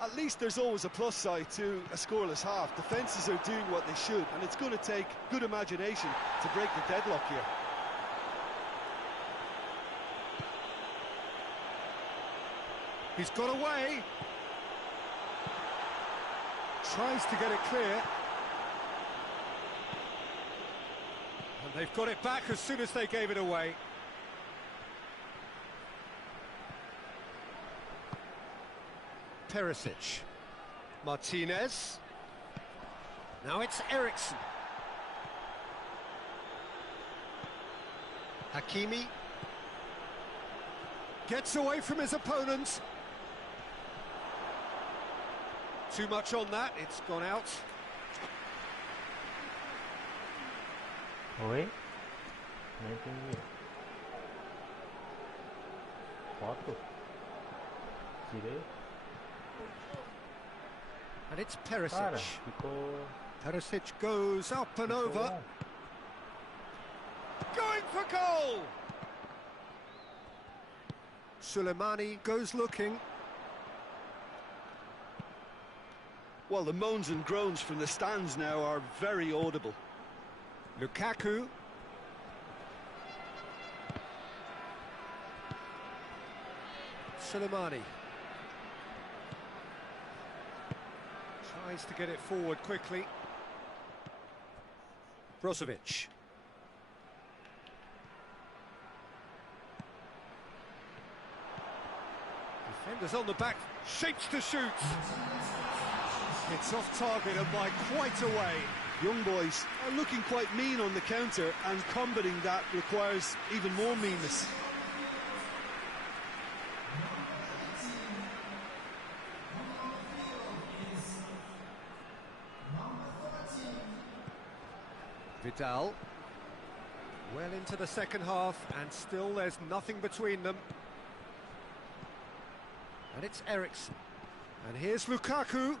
At least there's always a plus side to a scoreless half. Defences are doing what they should, and it's going to take good imagination to break the deadlock here. He's got away. Tries to get it clear. And they've got it back as soon as they gave it away. Perisic. Martinez. Now it's Eriksson. Hakimi. Gets away from his opponent. Too much on that, it's gone out. Oi? Não entendi. Foto? Tirei? And it's Perisic. Cara, ficou... Perisic goes up and over. bom. Going for goal! Suleimani goes looking. Well, the moans and groans from the stands now are very audible. Lukaku. Suleimani. Tries to get it forward quickly. Brozovic. Defenders on the back, shapes to shoot. It's off target and by quite a way. Young boys are looking quite mean on the counter, and combating that requires even more meanness. Vidal. Well into the second half, and still there's nothing between them. And it's Eriksen. And here's Lukaku.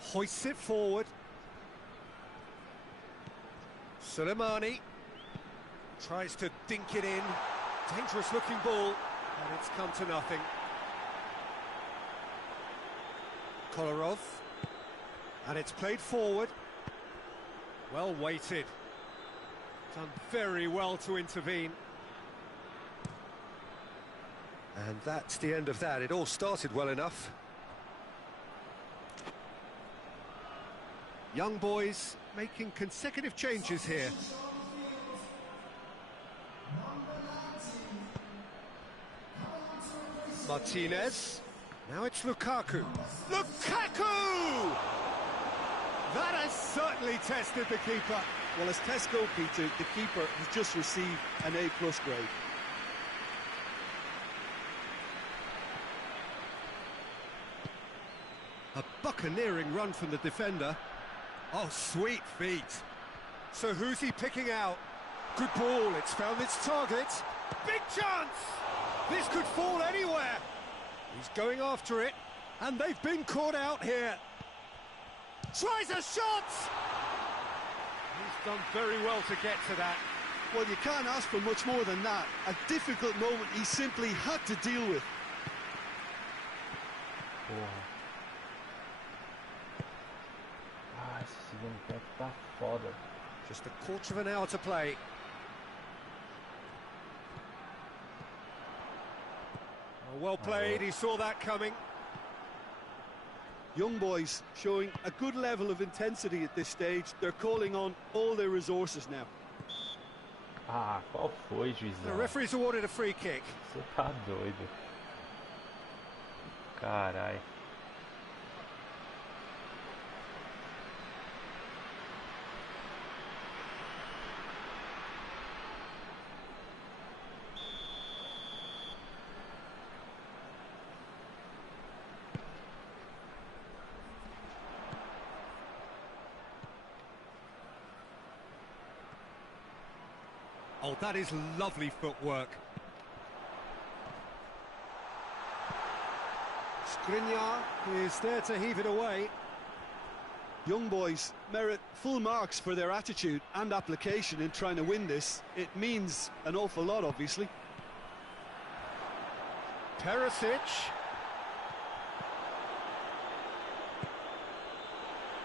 Hoists it forward. Soleimani tries to dink it in. Dangerous looking ball, and it's come to nothing. Kolarov. And it's played forward. Well weighted. Done very well to intervene. And that's the end of that. It all started well enough. Young boys making consecutive changes here. Martinez. Now it's Lukaku. Lukaku! That has certainly tested the keeper. Well, as tests go, Peter, the keeper has just received an A+ grade. A buccaneering run from the defender. Oh, sweet feet. So who's he picking out? Good ball, it's found its target. Big chance! This could fall anywhere. He's going after it, and they've been caught out here. Tries a shot! He's done very well to get to that. Well, you can't ask for much more than that. A difficult moment he simply had to deal with. Porra. Ah, esse segundo tempo tá foda. Just a quarter of an hour to play. Oh, well played, he saw that coming. Young boys showing a good level of intensity at this stage. They're calling on all their resources now. Ah, qual foi, juizão? The referee's awarded a free kick. Você tá doido. Carai. Oh, that is lovely footwork. Skriniar is there to heave it away. Young boys merit full marks for their attitude and application in trying to win this. It means an awful lot, obviously. Perisic.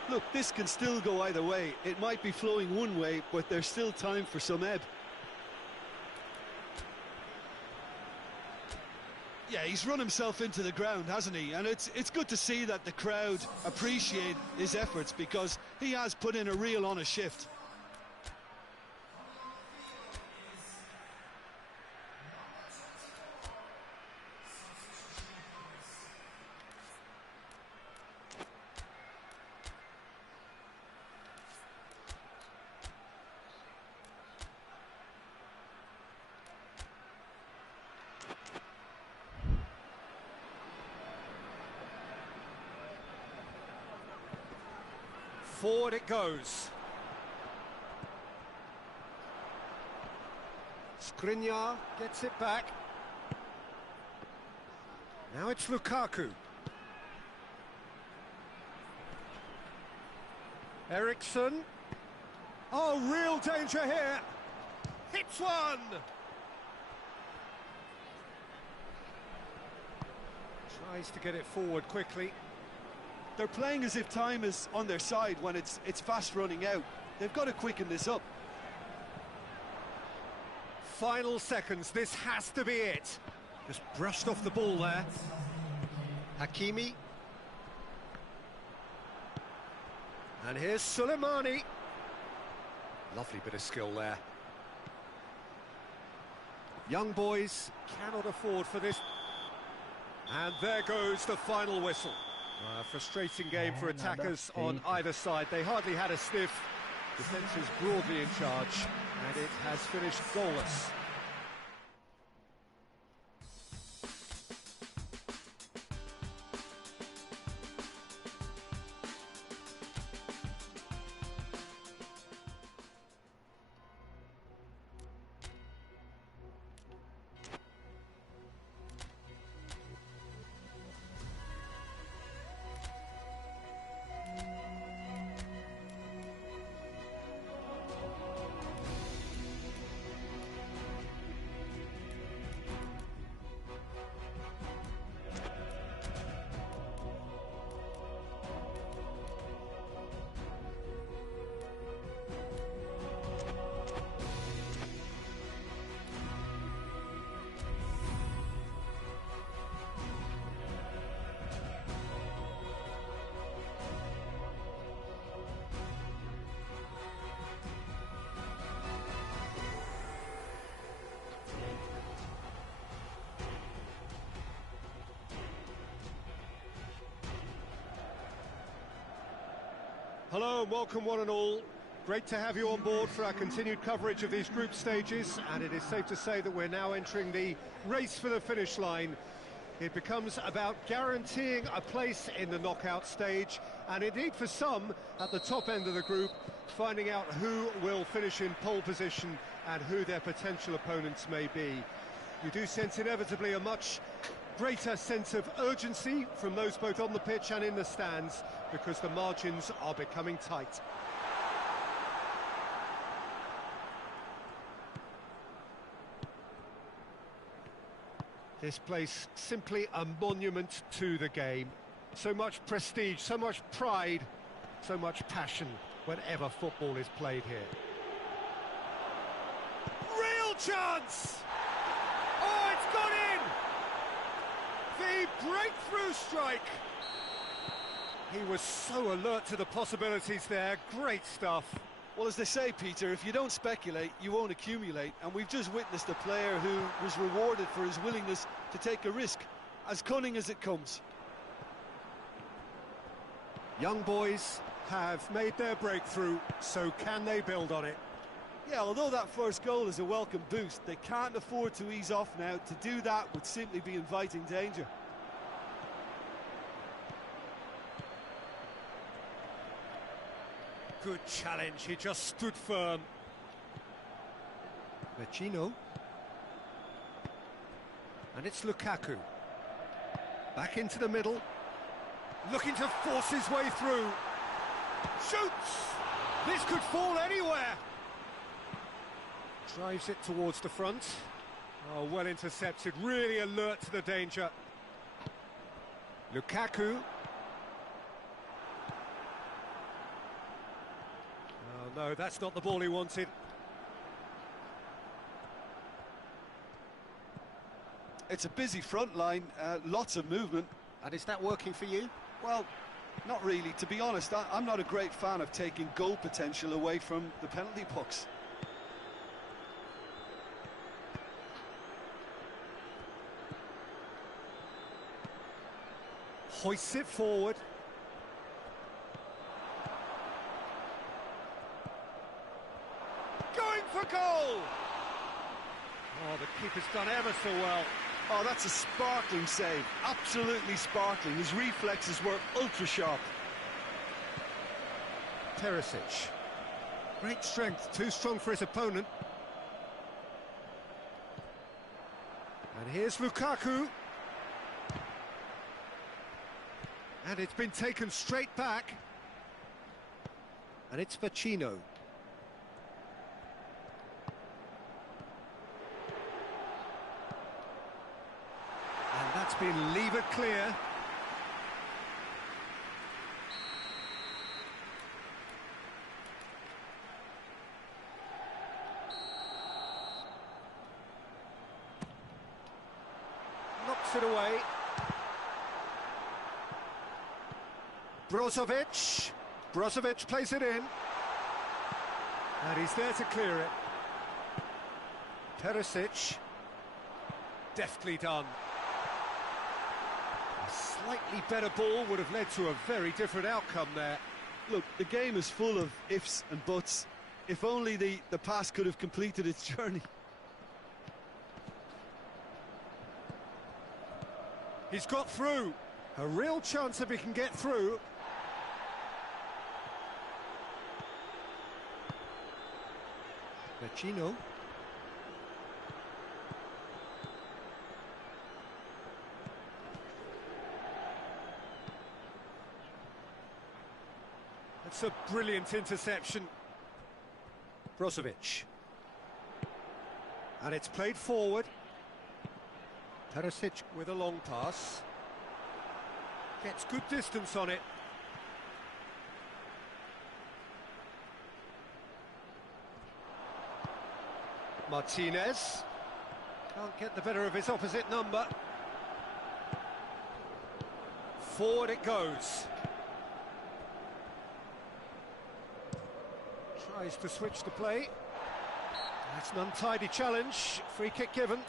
Look, this can still go either way. It might be flowing one way, but there's still time for some ebb. Yeah, he's run himself into the ground, hasn't he? And it's good to see that the crowd appreciate his efforts, because he has put in a real honest shift. Forward it goes. Skriniar gets it back. Now it's Lukaku. Eriksen. Oh, real danger here. Hits one. Tries to get it forward quickly. They're playing as if time is on their side when it's fast running out. They've got to quicken this up. Final seconds, this has to be it. Just brushed off the ball there. Hakimi. And here's Soleimani. Lovely bit of skill there. Young boys cannot afford for this. And there goes the final whistle. Frustrating game for attackers on either side. They hardly had a sniff Defence is broadly in charge, and it has finished goalless. Hello and welcome one and all. Great to have you on board for our continued coverage of these group stages, and it is safe to say that we're now entering the race for the finish line. It becomes about guaranteeing a place in the knockout stage, and indeed for some at the top end of the group, finding out who will finish in pole position and who their potential opponents may be. You do sense inevitably a much greater sense of urgency from those both on the pitch and in the stands, because the margins are becoming tight. This place simply a monument to the game. So much prestige, so much pride, so much passion whenever football is played here. Real chance! Oh, it's gone in! The breakthrough strike! He was so alert to the possibilities there. Great stuff. Well, as they say, Peter, if you don't speculate, you won't accumulate. And we've just witnessed a player who was rewarded for his willingness to take a risk, as cunning as it comes. Young boys have made their breakthrough, so can they build on it? Yeah, although that first goal is a welcome boost, they can't afford to ease off now. To do that would simply be inviting danger. Good challenge, he just stood firm. Vecino. And it's Lukaku. Back into the middle. Looking to force his way through. Shoots! This could fall anywhere. Drives it towards the front. Oh, well intercepted, really alert to the danger. Lukaku. Oh no, that's not the ball he wanted. It's a busy front line, lots of movement. And is that working for you? Well, not really. To be honest, I'm not a great fan of taking goal potential away from the penalty box. Hoists it forward. Going for goal! Oh, the keeper's done ever so well. Oh, that's a sparkling save. Absolutely sparkling. His reflexes were ultra sharp. Perisic. Great strength, too strong for his opponent. And here's Lukaku. And it's been taken straight back. And it's Vecino. And that's been levered clear. Knocks it away. Brozovic plays it in. And he's there to clear it. Perisic. Deftly done. A slightly better ball would have led to a very different outcome there. Look, the game is full of ifs and buts. If only the pass could have completed its journey. He's got through. A real chance if he can get through. Vecino. That's a brilliant interception. Brozovic. And it's played forward. Perisic with a long pass. Gets good distance on it. Martinez. Can't get the better of his opposite number. Forward it goes. Tries to switch the play. That's an untidy challenge. Free kick given.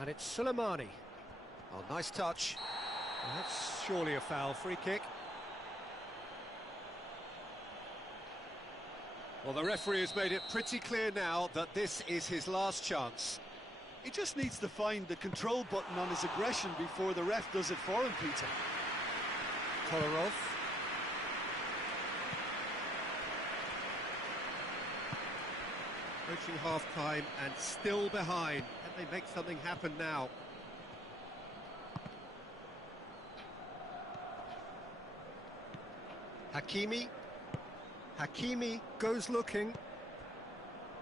And it's Soleimani. Oh, nice touch. That's surely a foul. Free kick. Well, the referee has made it pretty clear now that this is his last chance. He just needs to find the control button on his aggression before the ref does it for him, Peter. Kolarov. Approaching half-time and still behind. Can they make something happen now? Hakimi. Hakimi goes looking.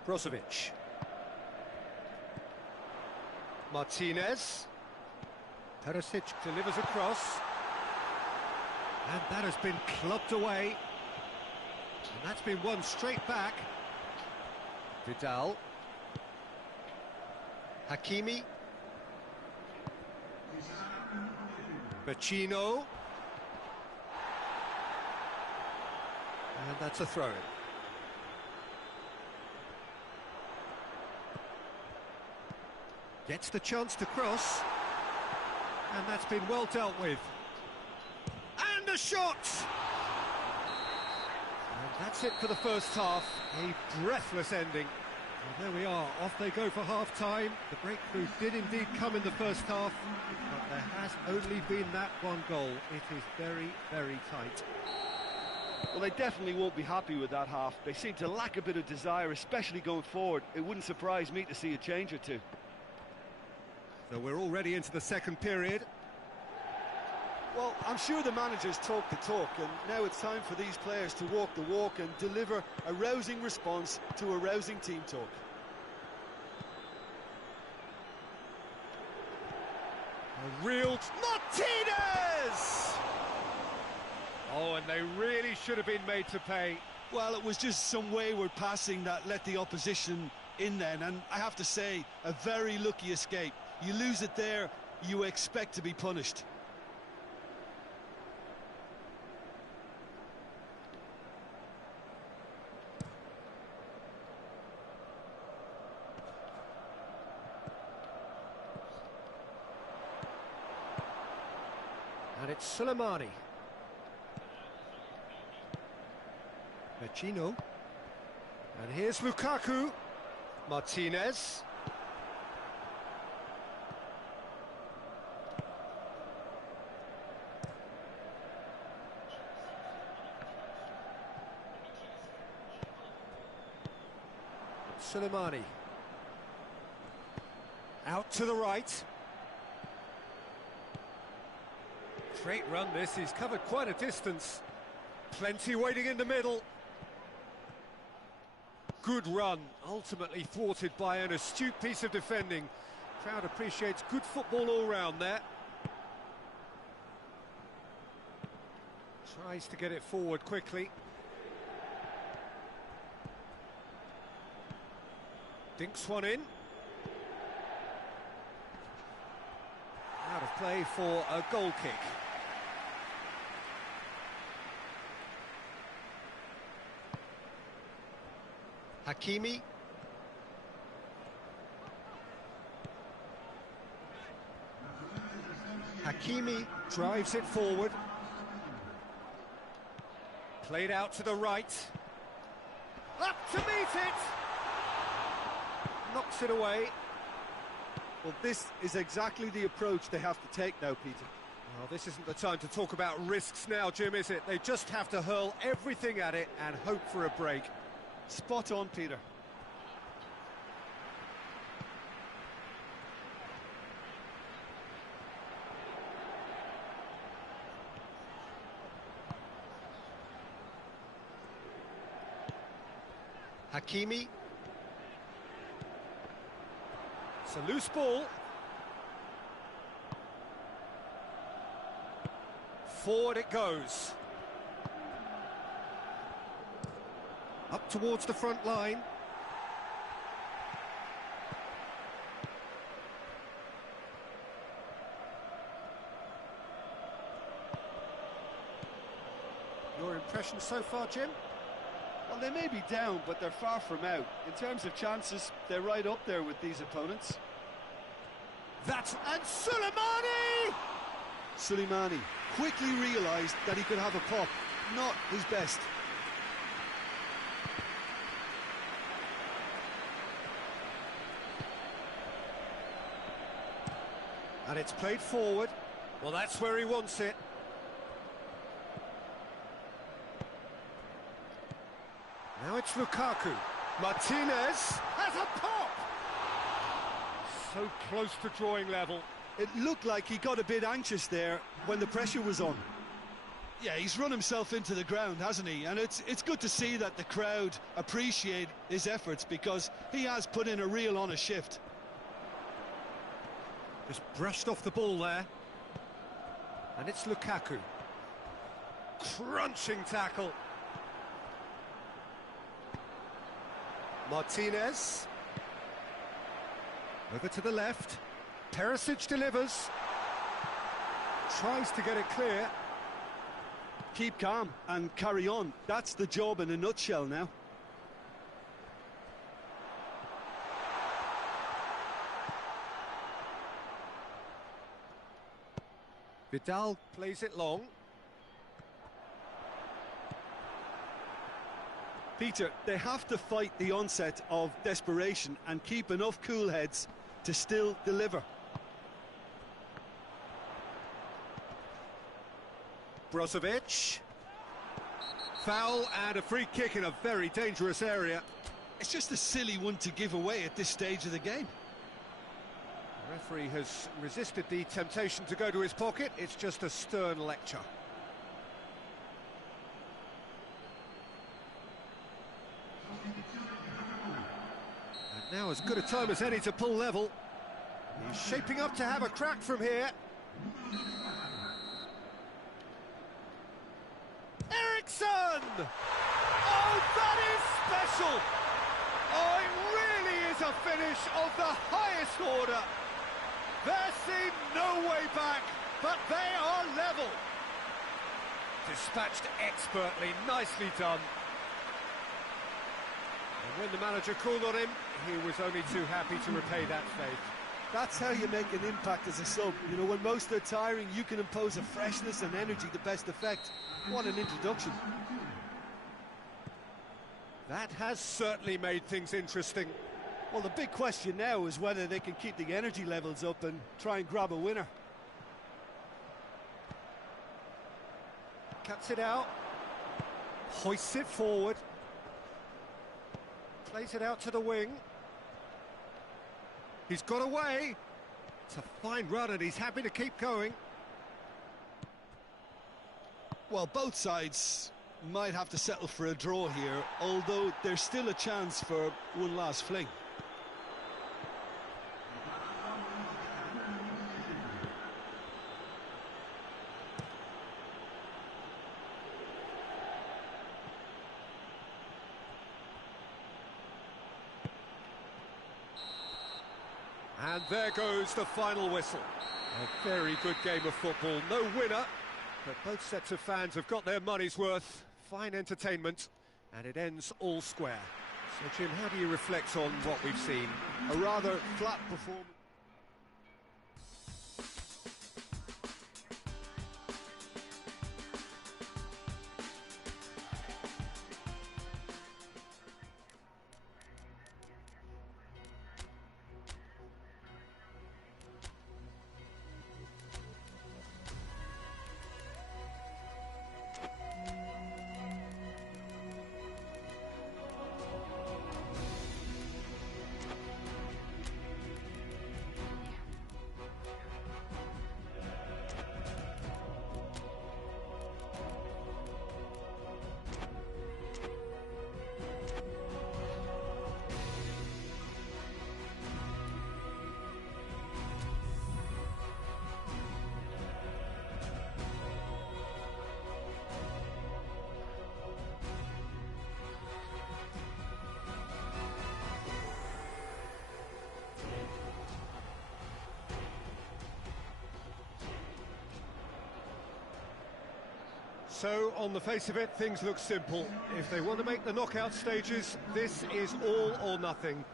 Brozovic. Martinez. Perisic delivers across. And that has been clubbed away. And that's been won straight back. Vidal. Hakimi. Vecino. And that's a throw-in. Gets the chance to cross. And that's been well dealt with. And a shot! And that's it for the first half. A breathless ending. And there we are, off they go for half-time. The breakthrough did indeed come in the first half, but there has only been that one goal. It is very, very tight. Well, they definitely won't be happy with that half. They seem to lack a bit of desire, especially going forward. It wouldn't surprise me to see a change or two. So we're already into the second period. Well, I'm sure the managers talk the talk, and now it's time for these players to walk the walk and deliver a rousing response to a rousing team talk. A real... Martinez! Oh, and they really should have been made to pay. Well, it was just some wayward passing that let the opposition in then, and I have to say, a very lucky escape. You lose it there, you expect to be punished. And it's Soleimani. Vecino. And here's Lukaku. Martinez. Soleimani. Out to the right. Great run this, he's covered quite a distance. Plenty waiting in the middle. Good run, ultimately thwarted by an astute piece of defending. Crowd appreciates good football all round there. Tries to get it forward quickly. Dinks one in. Out of play for a goal kick. Hakimi. Hakimi drives it forward. Played out to the right. Up to meet it! Knocks it away. Well, this is exactly the approach they have to take now, Peter. Well, this isn't the time to talk about risks now, Jim, is it? They just have to hurl everything at it and hope for a break. Spot on, Peter. Hakimi. It's a loose ball. Forward it goes. Up towards the front line. Your impression so far, Jim? Well, they may be down, but they're far from out. In terms of chances, they're right up there with these opponents. And Suleimani! Suleimani quickly realised that he could have a pop. Not his best. And it's played forward. Well, that's where he wants it. Now it's Lukaku. Martinez has a pop! So close to drawing level. It looked like he got a bit anxious there when the pressure was on. Yeah, he's run himself into the ground, hasn't he? And it's good to see that the crowd appreciate his efforts, because he has put in a real honest shift. Just brushed off the ball there. And it's Lukaku. Crunching tackle. Martinez. Over to the left. Perisic delivers. Tries to get it clear. Keep calm and carry on. That's the job in a nutshell now. Vidal plays it long. Peter, they have to fight the onset of desperation and keep enough cool heads to still deliver. Brozovic. Foul and a free kick in a very dangerous area. It's just a silly one to give away at this stage of the game. The referee has resisted the temptation to go to his pocket. It's just a stern lecture. And now as good a time as any to pull level. He's shaping up to have a crack from here. Eriksson! Oh, that is special! Oh, it really is a finish of the highest order. There seemed no way back, but they are level. Dispatched expertly, nicely done. And when the manager called on him, he was only too happy to repay that faith. That's how you make an impact as a sub. You know, when most are tiring, you can impose a freshness and energy to best effect. What an introduction. That has certainly made things interesting. Well, the big question now is whether they can keep the energy levels up and try and grab a winner. Cuts it out. Hoists it forward. Plays it out to the wing. He's got away. It's a fine run and he's happy to keep going. Well, both sides might have to settle for a draw here, although there's still a chance for one last fling. And there goes the final whistle. A very good game of football. No winner, but both sets of fans have got their money's worth. Fine entertainment, and it ends all square. So, Jim, how do you reflect on what we've seen? A rather flat performance. So, on the face of it, things look simple. If they want to make the knockout stages, this is all or nothing.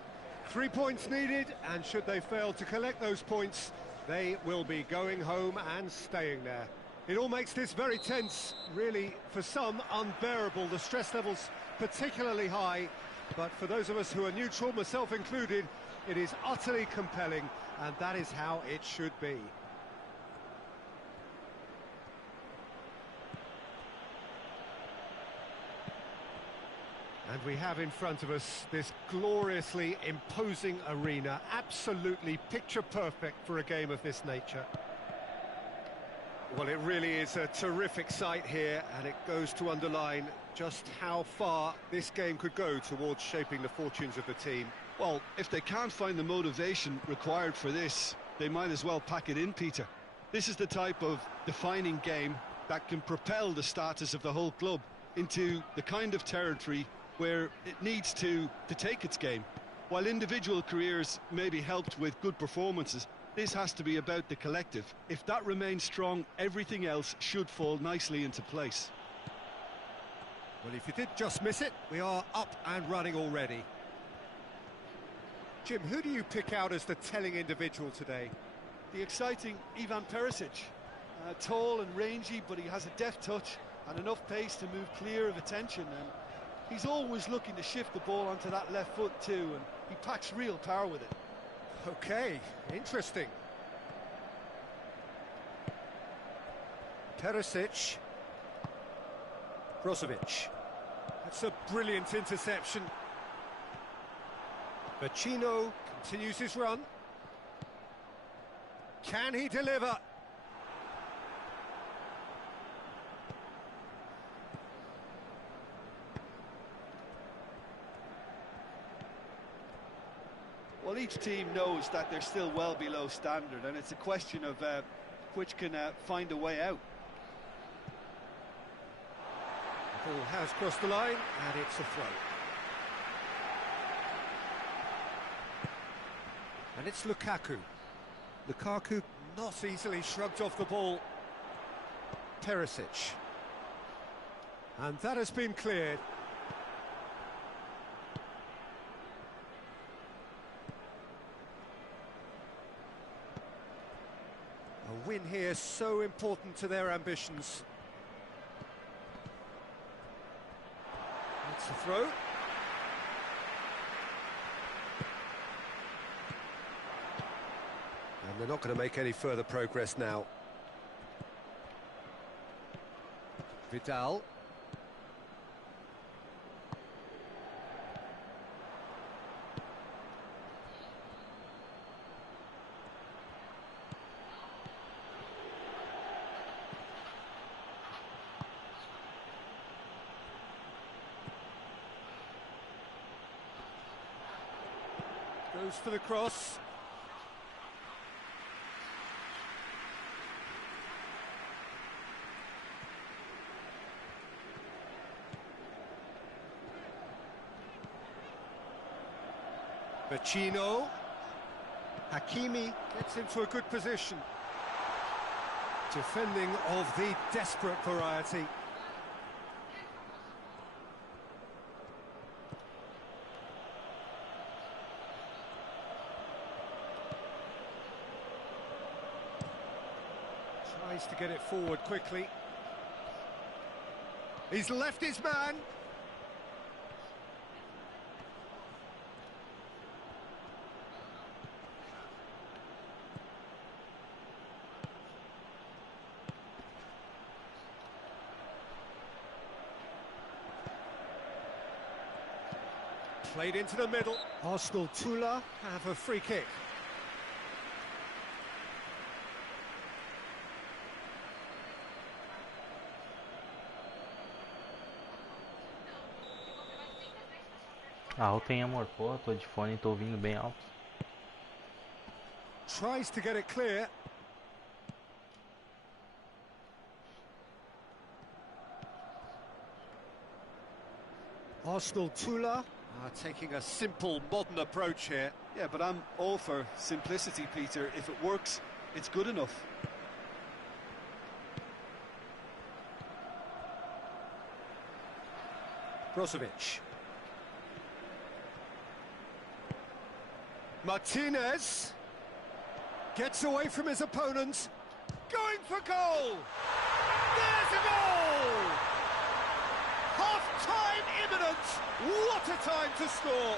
3 points needed, and should they fail to collect those points, they will be going home and staying there. It all makes this very tense, really, for some, unbearable. The stress levels particularly high, but for those of us who are neutral, myself included, it is utterly compelling, and that is how it should be. And we have in front of us this gloriously imposing arena, absolutely picture perfect for a game of this nature. Well, it really is a terrific sight here, and it goes to underline just how far this game could go towards shaping the fortunes of the team. Well, if they can't find the motivation required for this, they might as well pack it in, Peter. This is the type of defining game that can propel the status of the whole club into the kind of territory where it needs to take its game. While individual careers may be helped with good performances, this has to be about the collective. If that remains strong, everything else should fall nicely into place. Well, if you did just miss it, we are up and running already. Jim, who do you pick out as the telling individual today? The exciting Ivan Perisic. Tall and rangy, but he has a deft touch and enough pace to move clear of attention. And he's always looking to shift the ball onto that left foot too, and he packs real power with it. Okay, interesting. Perisic. Brozovic. That's a brilliant interception. Vecino continues his run. Can he deliver? Well, each team knows that they're still well below standard, and it's a question of which can find a way out. The ball has crossed the line, and it's a throw. And it's Lukaku. Lukaku not easily shrugged off the ball. Perisic. And that has been cleared. A win here so important to their ambitions. It's a throw. And they're not going to make any further progress now. Vidal. Goes for the cross. Vecino. Hakimi gets into a good position. Defending of the desperate variety. Tries to get it forward quickly. He's left his man. Played into the middle. Arsenal Tula have a free kick. Alto, hein, amor? Pô, tô de fone e tô ouvindo bem alto. Tries to get it clear. Arsenal Tula are taking a simple, modern approach here. Yeah, but I'm all for simplicity, Peter. If it works, it's good enough. Brozovic. Martinez gets away from his opponent, going for goal! There's a goal! Half-time imminent! What a time to score!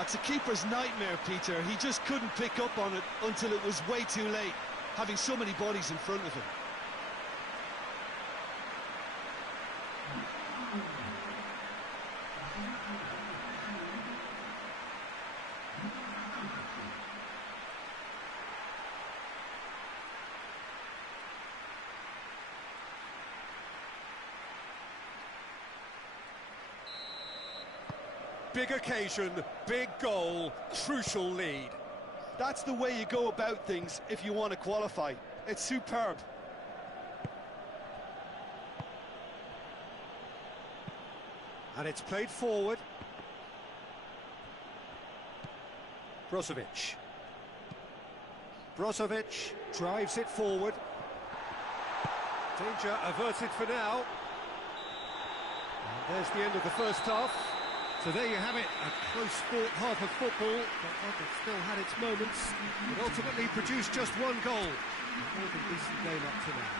It's a keeper's nightmare, Peter. He just couldn't pick up on it until it was way too late, having so many bodies in front of him. Big occasion, big goal, crucial lead. That's the way you go about things if you want to qualify. It's superb. And it's played forward. Brozovic. Brozovic drives it forward. Danger averted for now. And there's the end of the first half. So there you have it, a close-fought half of football, but one that still had its moments. It ultimately produced just one goal. A more than decent game up to now.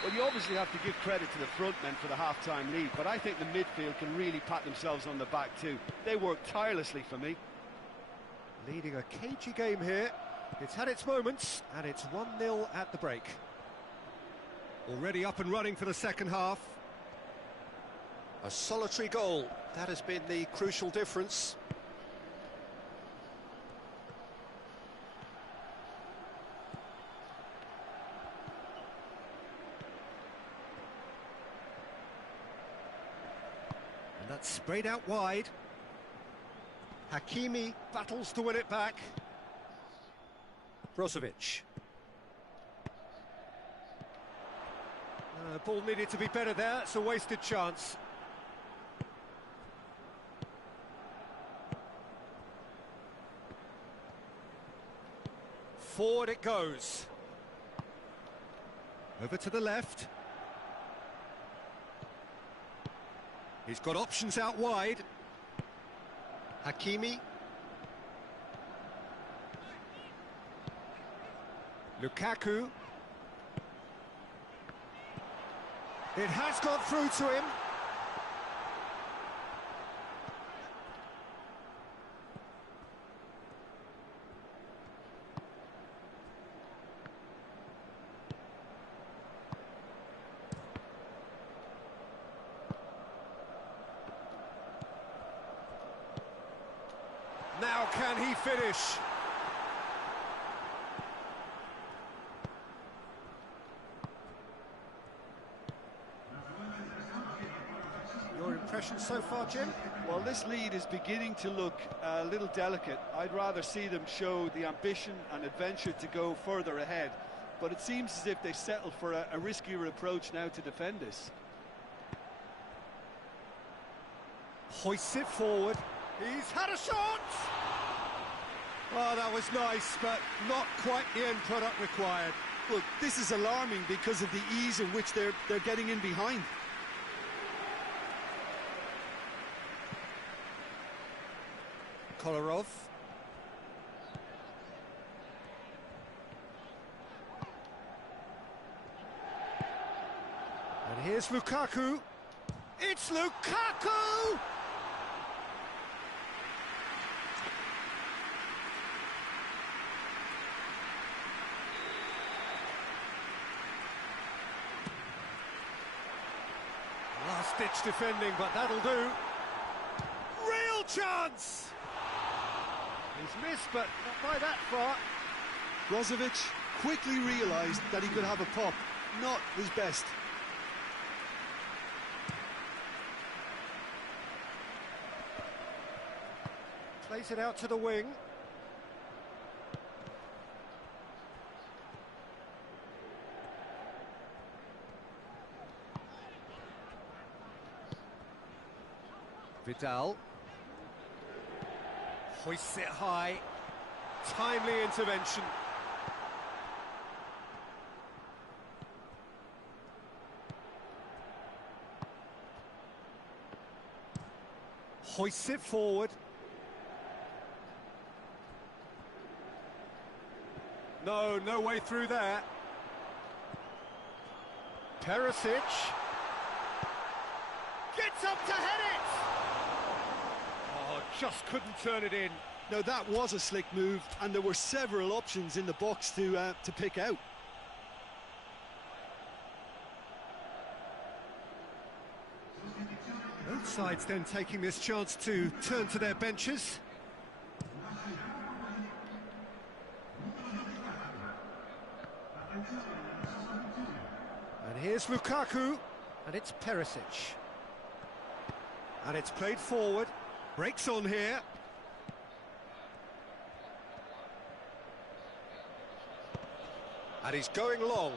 Well, you obviously have to give credit to the front men for the half-time lead, but I think the midfield can really pat themselves on the back too. They worked tirelessly for me. Leading a cagey game here. It's had its moments, and it's 1-0 at the break. Already up and running for the second half. A solitary goal, that has been the crucial difference. And that's sprayed out wide. Hakimi battles to win it back. Brozovic. Ball needed to be better there, it's a wasted chance. Forward it goes. Over to the left. He's got options out wide. Hakimi. Lukaku. It has got through to him. Now can he finish? Your impression so far, Jim? Well, this lead is beginning to look a little delicate. I'd rather see them show the ambition and adventure to go further ahead. But it seems as if they settled for a riskier approach now to defend this. Hoists it forward. He's had a shot! Oh, that was nice, but not quite the end product required. Look, this is alarming because of the ease in which they're getting in behind. Kolarov. Here's Lukaku. It's Lukaku! Last-ditch defending, but that'll do. Real chance! He's missed, but not by that far. Brozovic quickly realised that he could have a pop. Not his best. Plays it out to the wing. Vidal. Hoists it high. Timely intervention. Hoists it forward. No way through there. Perisic. Gets up to head it! Oh, just couldn't turn it in. Now that was a slick move, and there were several options in the box to pick out. Both sides then taking this chance to turn to their benches. And here's Lukaku, and it's Perisic. And it's played forward, breaks on here. And he's going long.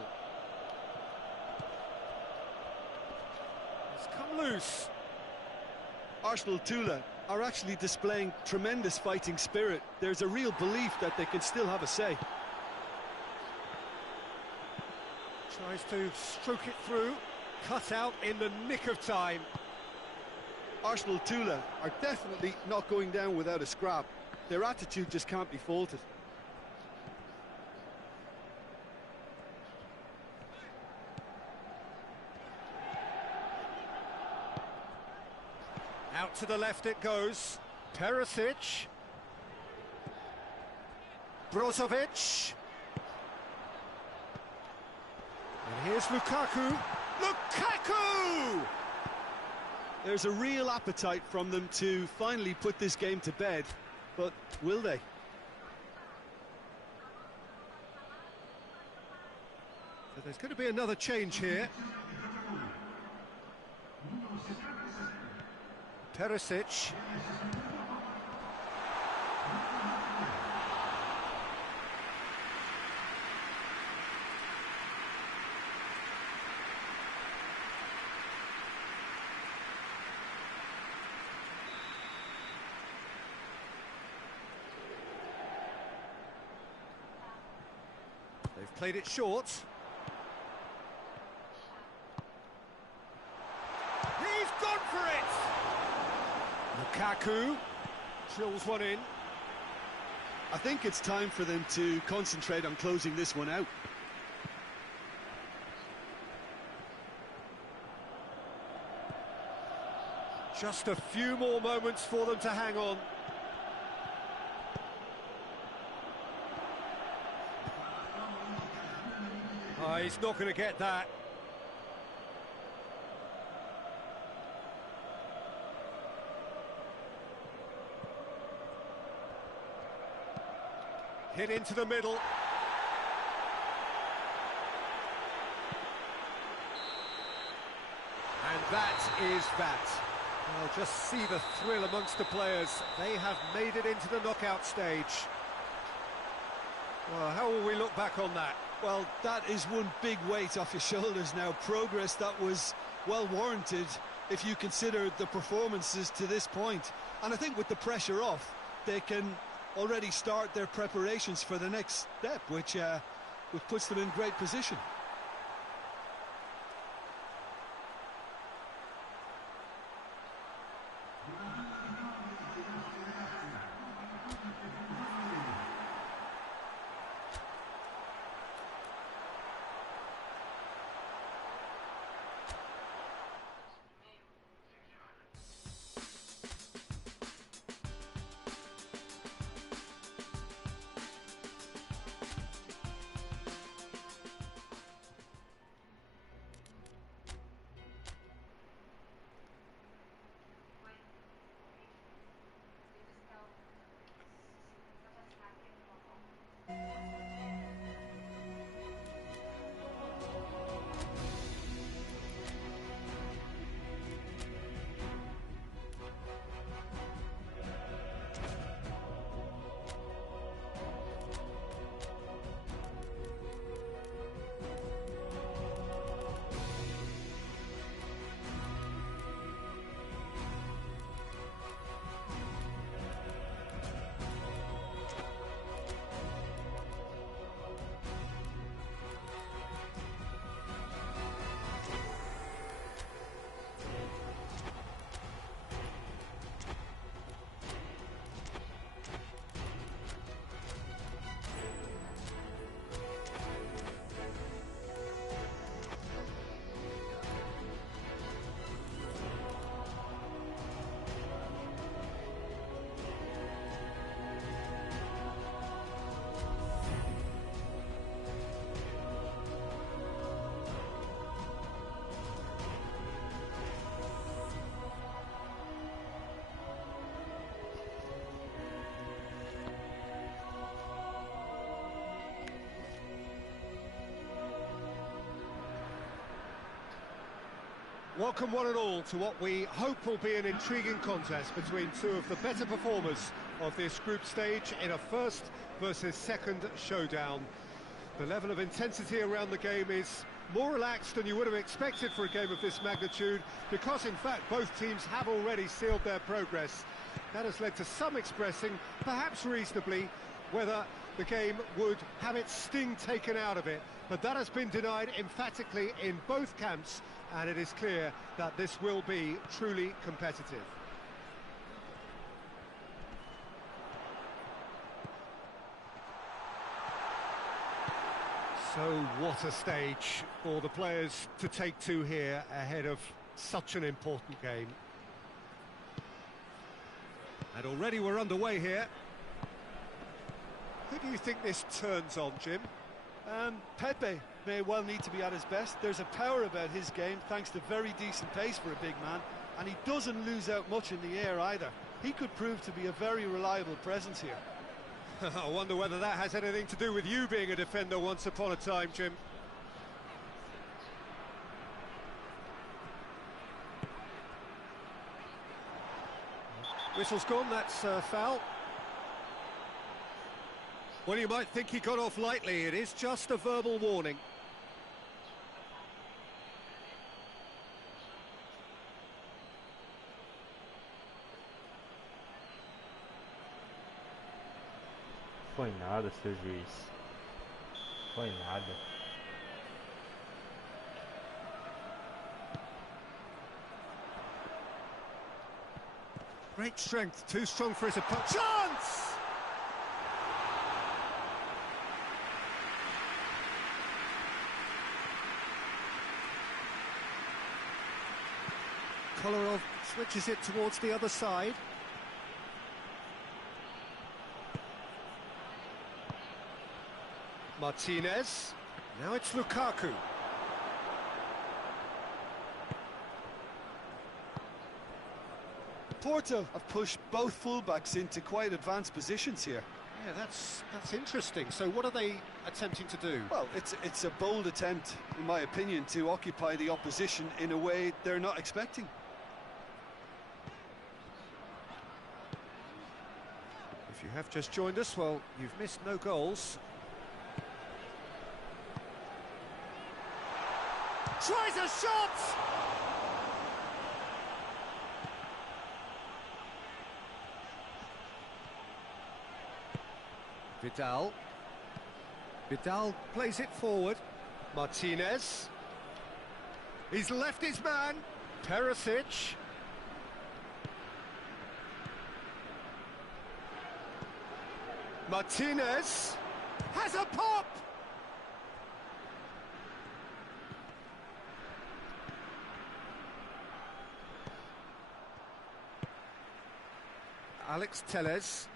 It's come loose. Arsenal Tula are actually displaying tremendous fighting spirit. There's a real belief that they can still have a say. Tries to stroke it through, cut out in the nick of time. Arsenal Tula are definitely not going down without a scrap. Their attitude just can't be faulted. Out to the left it goes. Perisic. Brozovic. And here's Lukaku. Lukaku! There's a real appetite from them to finally put this game to bed, but will they? So there's going to be another change here. Perisic. They've played it short. He's gone for it! Lukaku drills one in. I think it's time for them to concentrate on closing this one out. Just a few more moments for them to hang on. Oh, he's not going to get that. Hit into the middle. And that is that. Well, just see the thrill amongst the players. They have made it into the knockout stage. Well, how will we look back on that? Well, that is one big weight off your shoulders now. Progress that was well warranted if you consider the performances to this point. And I think with the pressure off, they can already start their preparations for the next step, which puts them in great position. Welcome one and all to what we hope will be an intriguing contest between two of the better performers of this group stage in a first versus second showdown. The level of intensity around the game is more relaxed than you would have expected for a game of this magnitude, because in fact both teams have already sealed their progress. That has led to some expressing, perhaps reasonably, whether the game would have its sting taken out of it, but that has been denied emphatically in both camps, and it is clear that this will be truly competitive. So what a stage for the players to take to here ahead of such an important game. And already we're underway here. Who do you think this turns on, Jim? Pepe may well need to be at his best. There's a power about his game, thanks to very decent pace for a big man, and he doesn't lose out much in the air either. He could prove to be a very reliable presence here. I wonder whether that has anything to do with you being a defender once upon a time, Jim. Whistle's gone, that's foul. Well, you might think he got off lightly. It is just a verbal warning. Foi nada, seu juiz. Foi nada. Great strength, too strong for his opponent. Chance! Kolarov switches it towards the other side. Martinez. Now it's Lukaku. Porto have pushed both fullbacks into quite advanced positions here. Yeah, that's interesting. So what are they attempting to do? Well, it's a bold attempt, in my opinion, to occupy the opposition in a way they're not expecting. If you have just joined us, well, you've missed no goals. Tries a shot! Vidal plays it forward. Martinez. He's left his man. Perisic. Martinez has a pop! Alex Telles.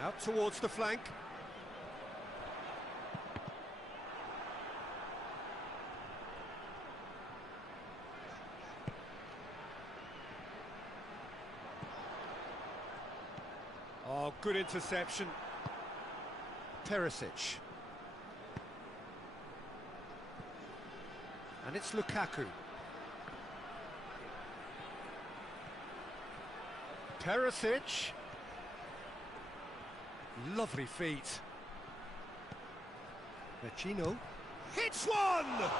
Out towards the flank. Oh, good interception. Perisic. And it's Lukaku. Perisic. Lovely feet. Vecino hits one!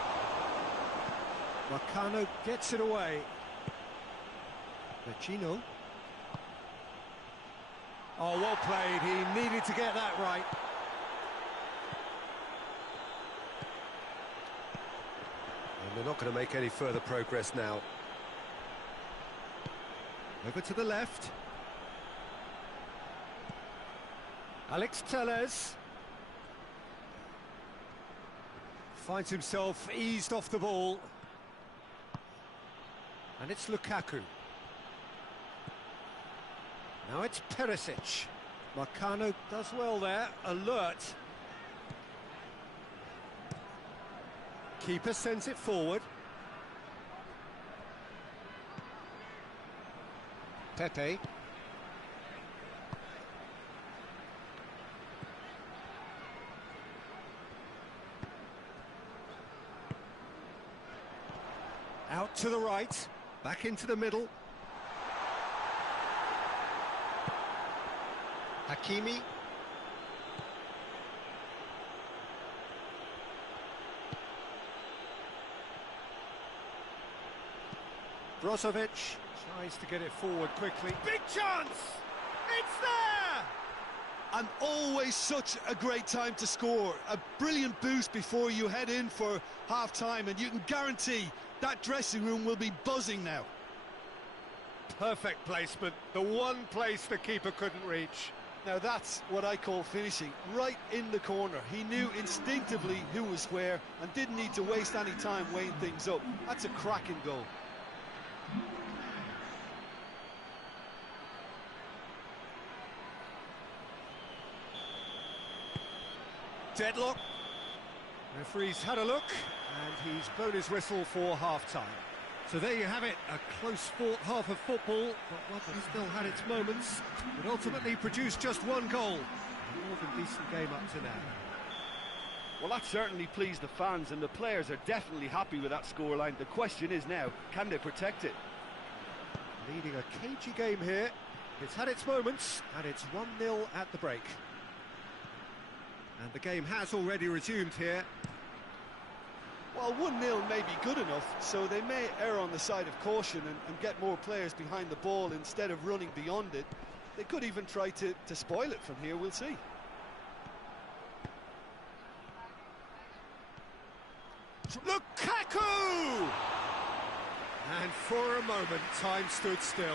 Marcano gets it away. Vecino. Oh, well played. He needed to get that right. And they're not going to make any further progress now. Over to the left. Alex Telles finds himself eased off the ball. And it's Lukaku. Now it's Perisic. Marcano does well there, alert. Keeper sends it forward. Pepe. Out to the right, back into the middle. Hakimi. Brozovic tries to get it forward quickly. Big chance! It's there! And always such a great time to score. A brilliant boost before you head in for half-time, and you can guarantee that dressing room will be buzzing now. Perfect placement, the one place the keeper couldn't reach. Now that's what I call finishing, right in the corner. He knew instinctively who was where and didn't need to waste any time weighing things up. That's a cracking goal. Deadlock. Referee's had a look, and he's blown his whistle for half-time. So there you have it, a close-fought half of football, but one that still had its moments, but ultimately produced just one goal. A more than decent game up to now. Well, that certainly pleased the fans, and the players are definitely happy with that scoreline. The question is now, can they protect it? Leading a cagey game here. It's had its moments, and it's 1-0 at the break. And the game has already resumed here. Well, 1-0 may be good enough, so they may err on the side of caution and get more players behind the ball instead of running beyond it. They could even try to spoil it from here, we'll see. Lukaku! And for a moment, time stood still.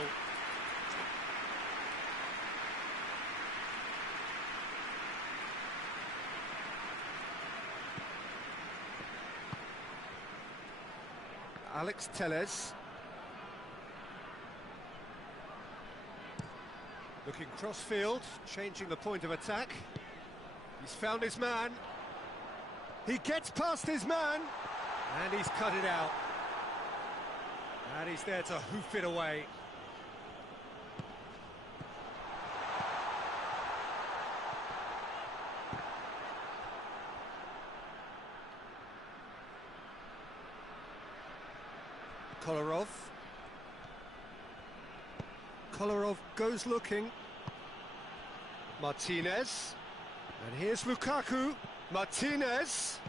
Alex Telles. Looking cross-field, changing the point of attack. He's found his man. He gets past his man, and he's cut it out. And he's there to hoof it away. Kolarov goes looking. Martinez. And here's Lukaku. Martinez.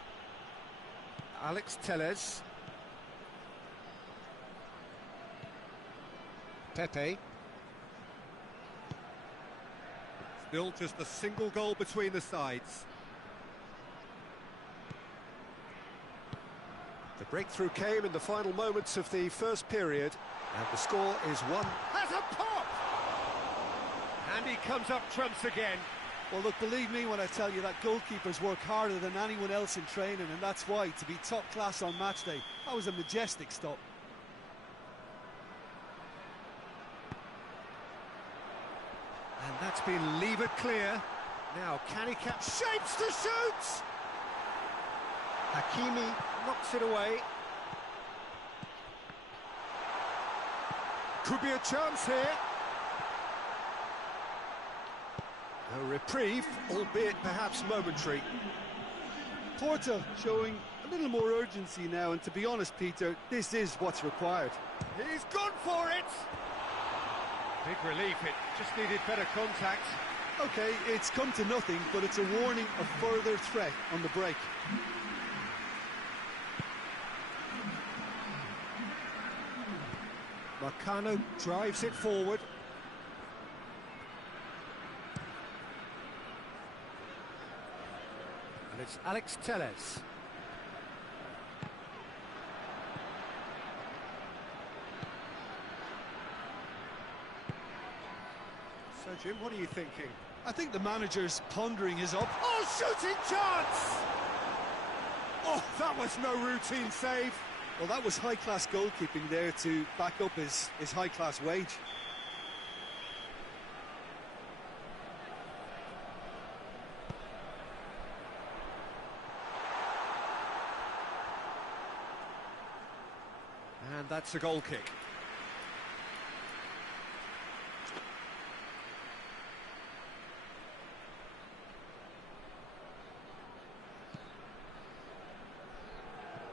Alex Telles. Pepe. Still just a single goal between the sides. The breakthrough came in the final moments of the first period, and the score is 1. Has a pop! And he comes up trumps again. Well, look, believe me when I tell you that goalkeepers work harder than anyone else in training, and that's why, to be top class on match day, that was a majestic stop. And that's been levered clear. Now, can he catch? Shapes to shoot! Hakimi knocks it away. Could be a chance here. A reprieve, albeit perhaps momentary. Porta showing a little more urgency now, and to be honest, Peter, this is what's required. He's gone for it! Big relief, it just needed better contact. Okay, it's come to nothing, but it's a warning of further threat on the break. Marcano drives it forward. And it's Alex Telles. So, Jim, what are you thinking? I think the manager's pondering his op. Oh, shooting chance! Oh, that was no routine save. Well, that was high-class goalkeeping there to back up his high-class wage. And that's a goal kick.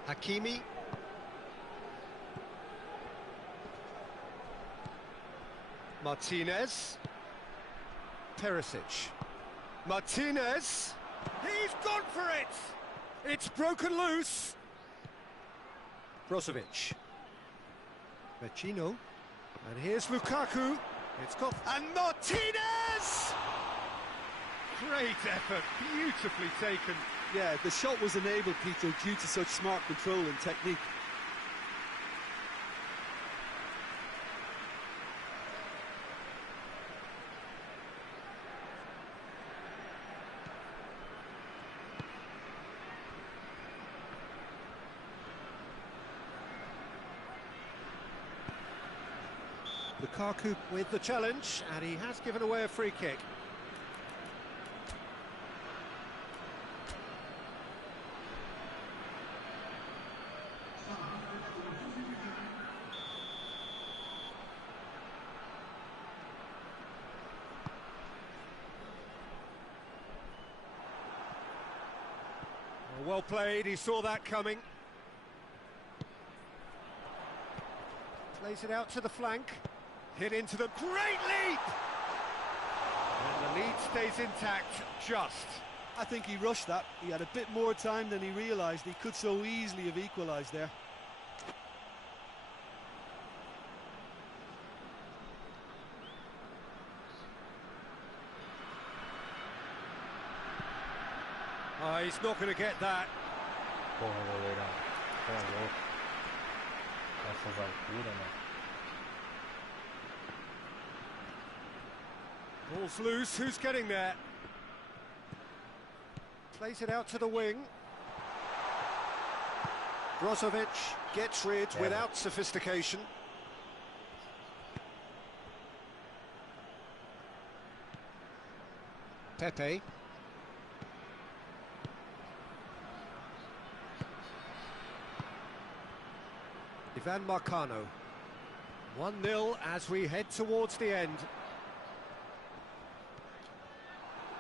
Hakimi. Martinez. Perisic. Martinez. He's gone for it! It's broken loose. Brozovic. Vecino. And here's Lukaku. It's got... And Martinez! Great effort, beautifully taken. Yeah, the shot was enabled, Peter, due to such smart control and technique. Lukaku with the challenge, and he has given away a free kick. Well played, he saw that coming. Plays it out to the flank. Hit into the great leap! And the lead stays intact, just. I think he rushed that. He had a bit more time than he realised. He could so easily have equalised there. Oh, he's not going to get that. Porra, goleirão. Tá louco. Essas alturas, né? Ball's loose, who's getting there? Plays it out to the wing. Brozovic gets rid without sophistication. Pepe. Ivan Marcano. 1-0 as we head towards the end.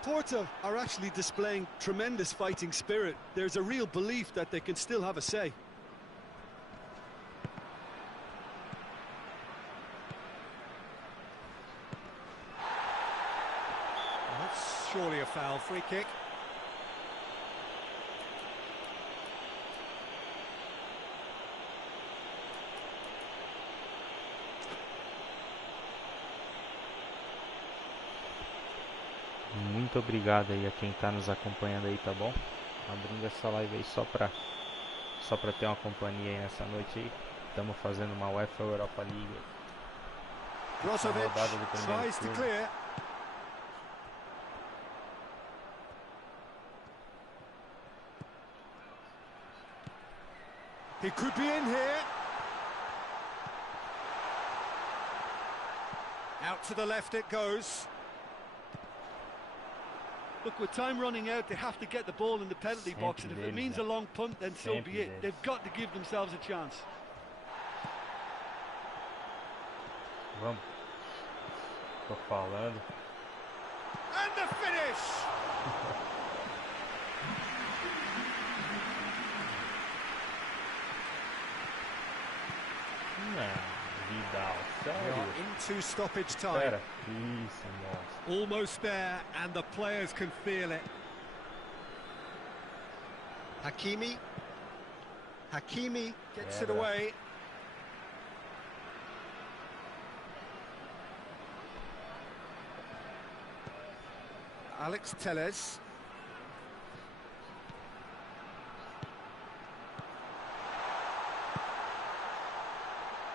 Porto are actually displaying tremendous fighting spirit. There's a real belief that they can still have a say. Well, that's surely a foul. Free kick. Muito obrigado aí a quem está nos acompanhando aí, tá bom? Abrindo essa live aí só pra ter uma companhia aí nessa noite aí. Estamos fazendo uma UEFA Europa League. Brozovic tries to clear. He could be in here. Out to the left it goes. Look, with time running out, they have to get the ball in the penalty box, and if it means a long punt, then so be it. They've got to give themselves a chance. Vamos. Tô falando. And the finish! Vidal, sério? Into stoppage time. Espera. Isso, nossa. Almost there, and the players can feel it. Hakimi. Hakimi gets it away. Alex Telles.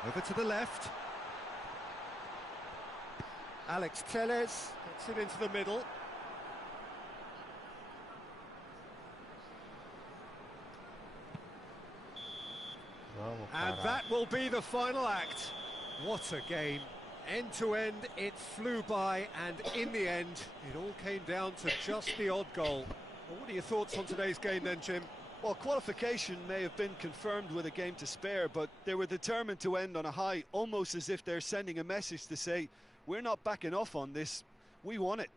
Over to the left. Alex Telles gets it into the middle. And that will be the final act. What a game. End to end, it flew by, and in the end, it all came down to just the odd goal. Well, what are your thoughts on today's game then, Jim? Well, qualification may have been confirmed with a game to spare, but they were determined to end on a high, almost as if they're sending a message to say, we're not backing off on this, we won it.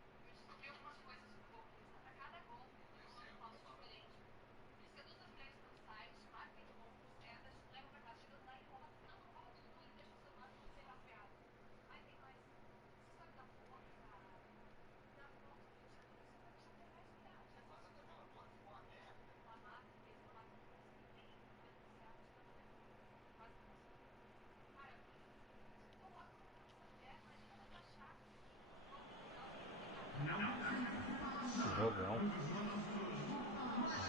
Jogão.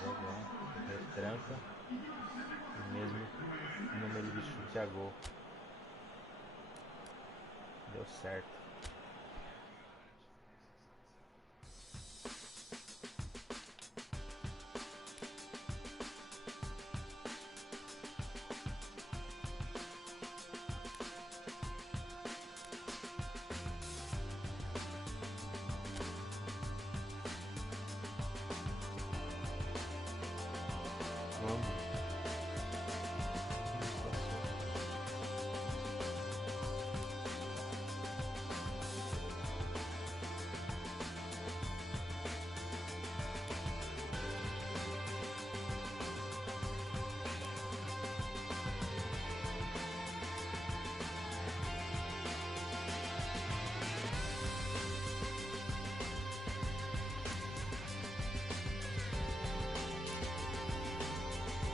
Jogão. Retranca. O mesmo número de chute a gol. Deu certo. Vamos.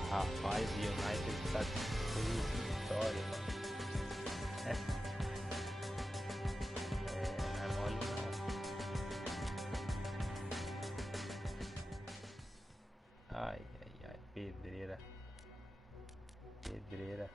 Rapaz, o United tá com 6 vitórias, mano. Não é mole não. Ai, pedreira. Pedreira.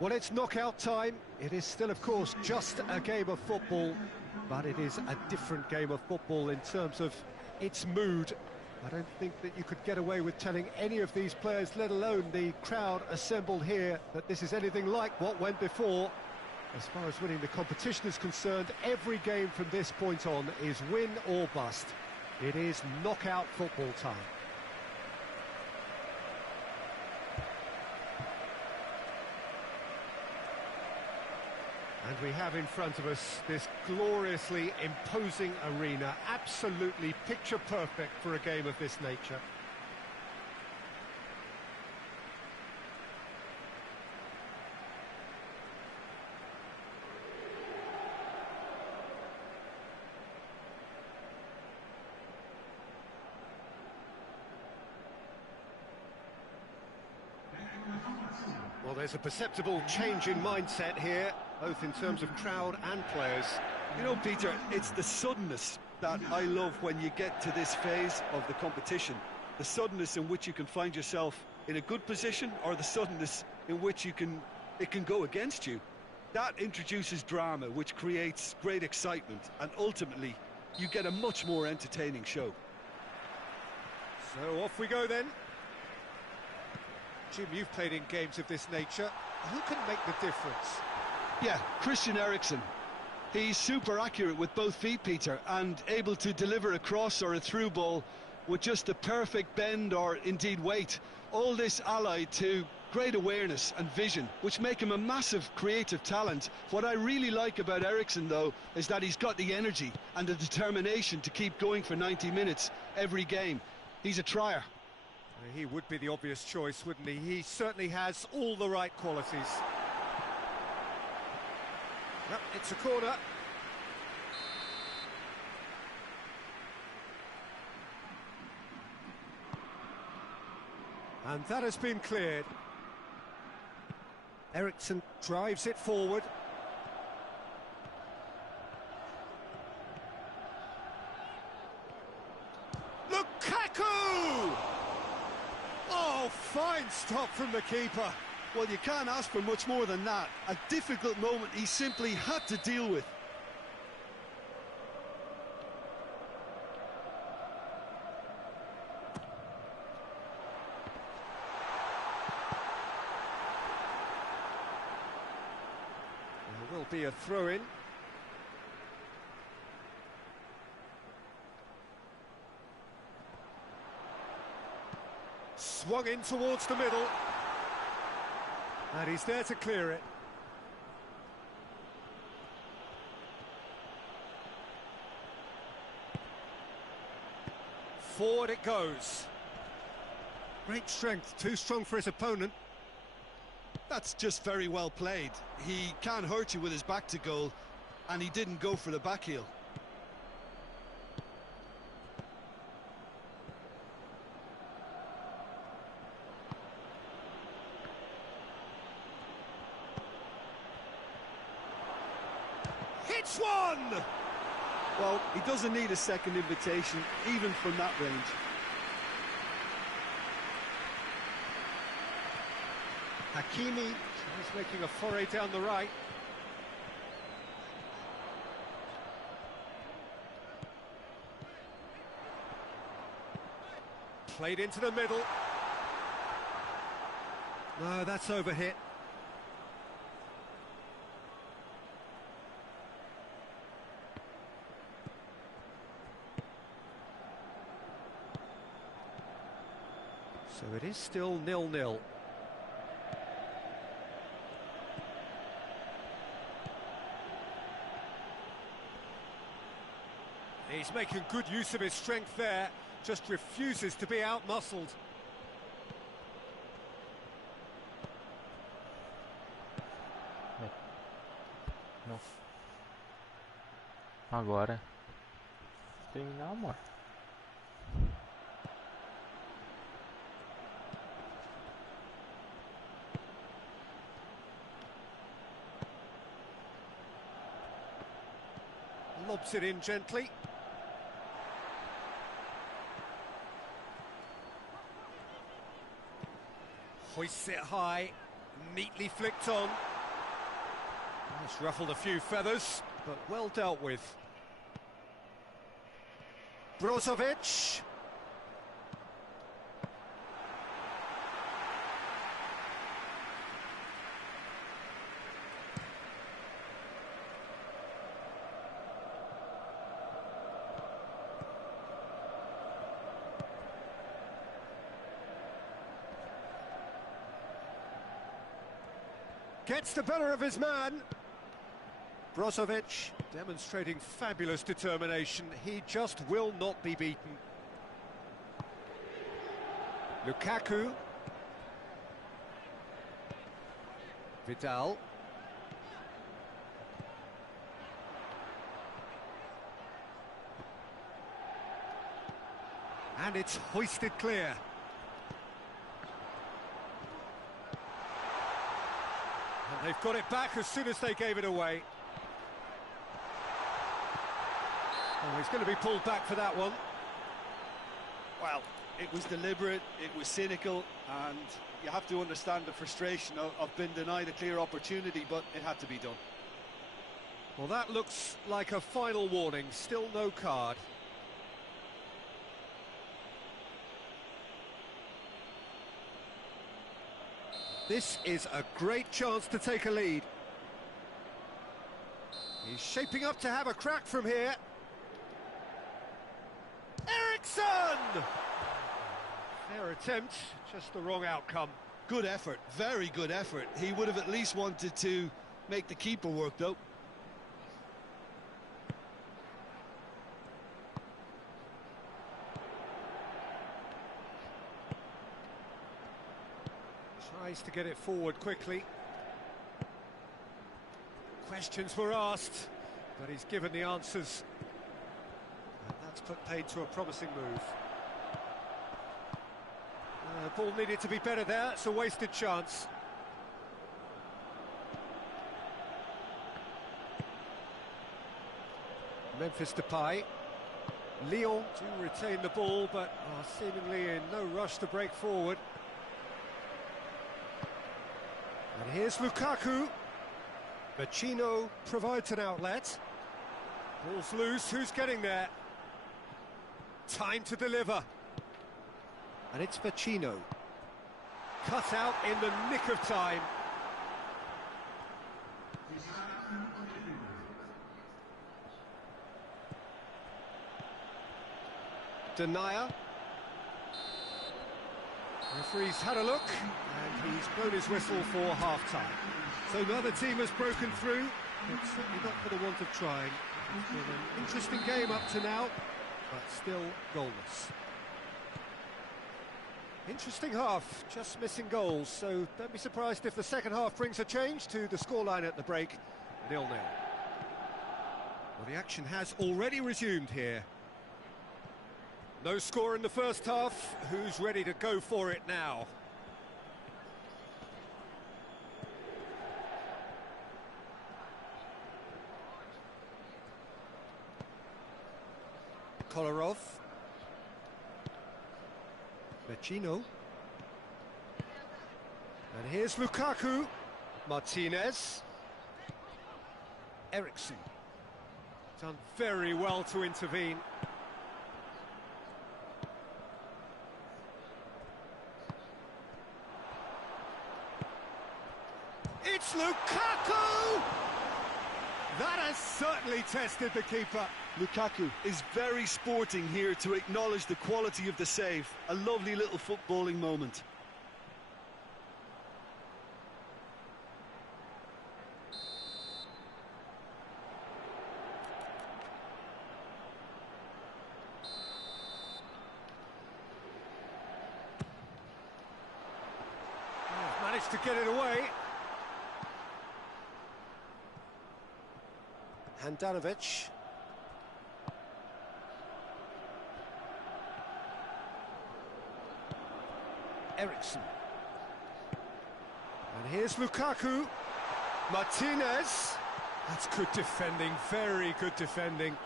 Well, it's knockout time. It is still, of course, just a game of football, but it is a different game of football in terms of its mood. I don't think that you could get away with telling any of these players, let alone the crowd assembled here, that this is anything like what went before. As far as winning the competition is concerned, every game from this point on is win or bust. It is knockout football time. And we have in front of us this gloriously imposing arena, absolutely picture perfect for a game of this nature. there's a perceptible change in mindset here, both in terms of crowd and players. You know, Peter, it's the suddenness that I love when you get to this phase of the competition. The suddenness in which you can find yourself in a good position, or the suddenness in which it can go against you. That introduces drama, which creates great excitement, and ultimately you get a much more entertaining show. So off we go then. Jim, you've played in games of this nature. Who can make the difference? Yeah, Christian Eriksen. He's super accurate with both feet, Peter, and able to deliver a cross or a through ball with just the perfect bend or indeed weight. All this allied to great awareness and vision, which make him a massive creative talent. What I really like about Eriksen, though, is that he's got the energy and the determination to keep going for 90 minutes every game. He's a trier. He would be the obvious choice, wouldn't he? He certainly has all the right qualities. Well, it's a corner. And that has been cleared. Eriksen drives it forward. Lukaku! Oh, fine stop from the keeper. Well, you can't ask for much more than that. A difficult moment he simply had to deal with. There will be a throw-in. Swung in towards the middle. And he's there to clear it. Forward it goes. Great strength, too strong for his opponent. That's just very well played. He can't hurt you with his back to goal, and he didn't go for the back heel. Hits one! Well, he doesn't need a second invitation, even from that range. Hakimi is making a foray down the right. Played into the middle. No, that's overhit. So it is still 0-0. He's making good use of his strength there, just refuses to be out-muscled. Não. Agora. Terminar, amor. Lobs it in gently. Hoists it high, neatly flicked on. It's ruffled a few feathers, but well dealt with. Brozovic. Gets the better of his man. Brozovic demonstrating fabulous determination. He just will not be beaten. Lukaku. Vidal. And it's hoisted clear. They've got it back as soon as they gave it away. Oh, he's going to be pulled back for that one. Well, it was deliberate, it was cynical, and you have to understand the frustration of being denied a clear opportunity, but it had to be done. Well, that looks like a final warning. Still no card. This is a great chance to take a lead. He's shaping up to have a crack from here. Eriksson! Fair attempt, just the wrong outcome. Good effort, very good effort. He would have at least wanted to make the keeper work, though. Tries to get it forward quickly. Questions were asked, but he's given the answers. And that's put paid to a promising move. Ball needed to be better there, it's a wasted chance. Memphis Depay. Lyon do retain the ball, but are seemingly in no rush to break forward. And here's Lukaku. Vecino provides an outlet. Ball's loose, who's getting there? Time to deliver. And it's Vecino. Cut out in the nick of time. Denier. Referee's had a look, and he's blown his whistle for half-time. So neither team has broken through, but certainly not for the want of trying. It's been an interesting game up to now, but still goalless. Interesting half, just missing goals, so don't be surprised if the second half brings a change to the scoreline at the break, 0-0. Well, the action has already resumed here. No score in the first half, who's ready to go for it now? Kolarov. Vecino. And here's Lukaku. Martinez. Eriksson. Done very well to intervene. It's Lukaku! That has certainly tested the keeper. Lukaku is very sporting here to acknowledge the quality of the save. A lovely little footballing moment. Managed to get it away. Handanovic. Eriksson. And here's Lukaku. Martinez. That's good defending, very good defending.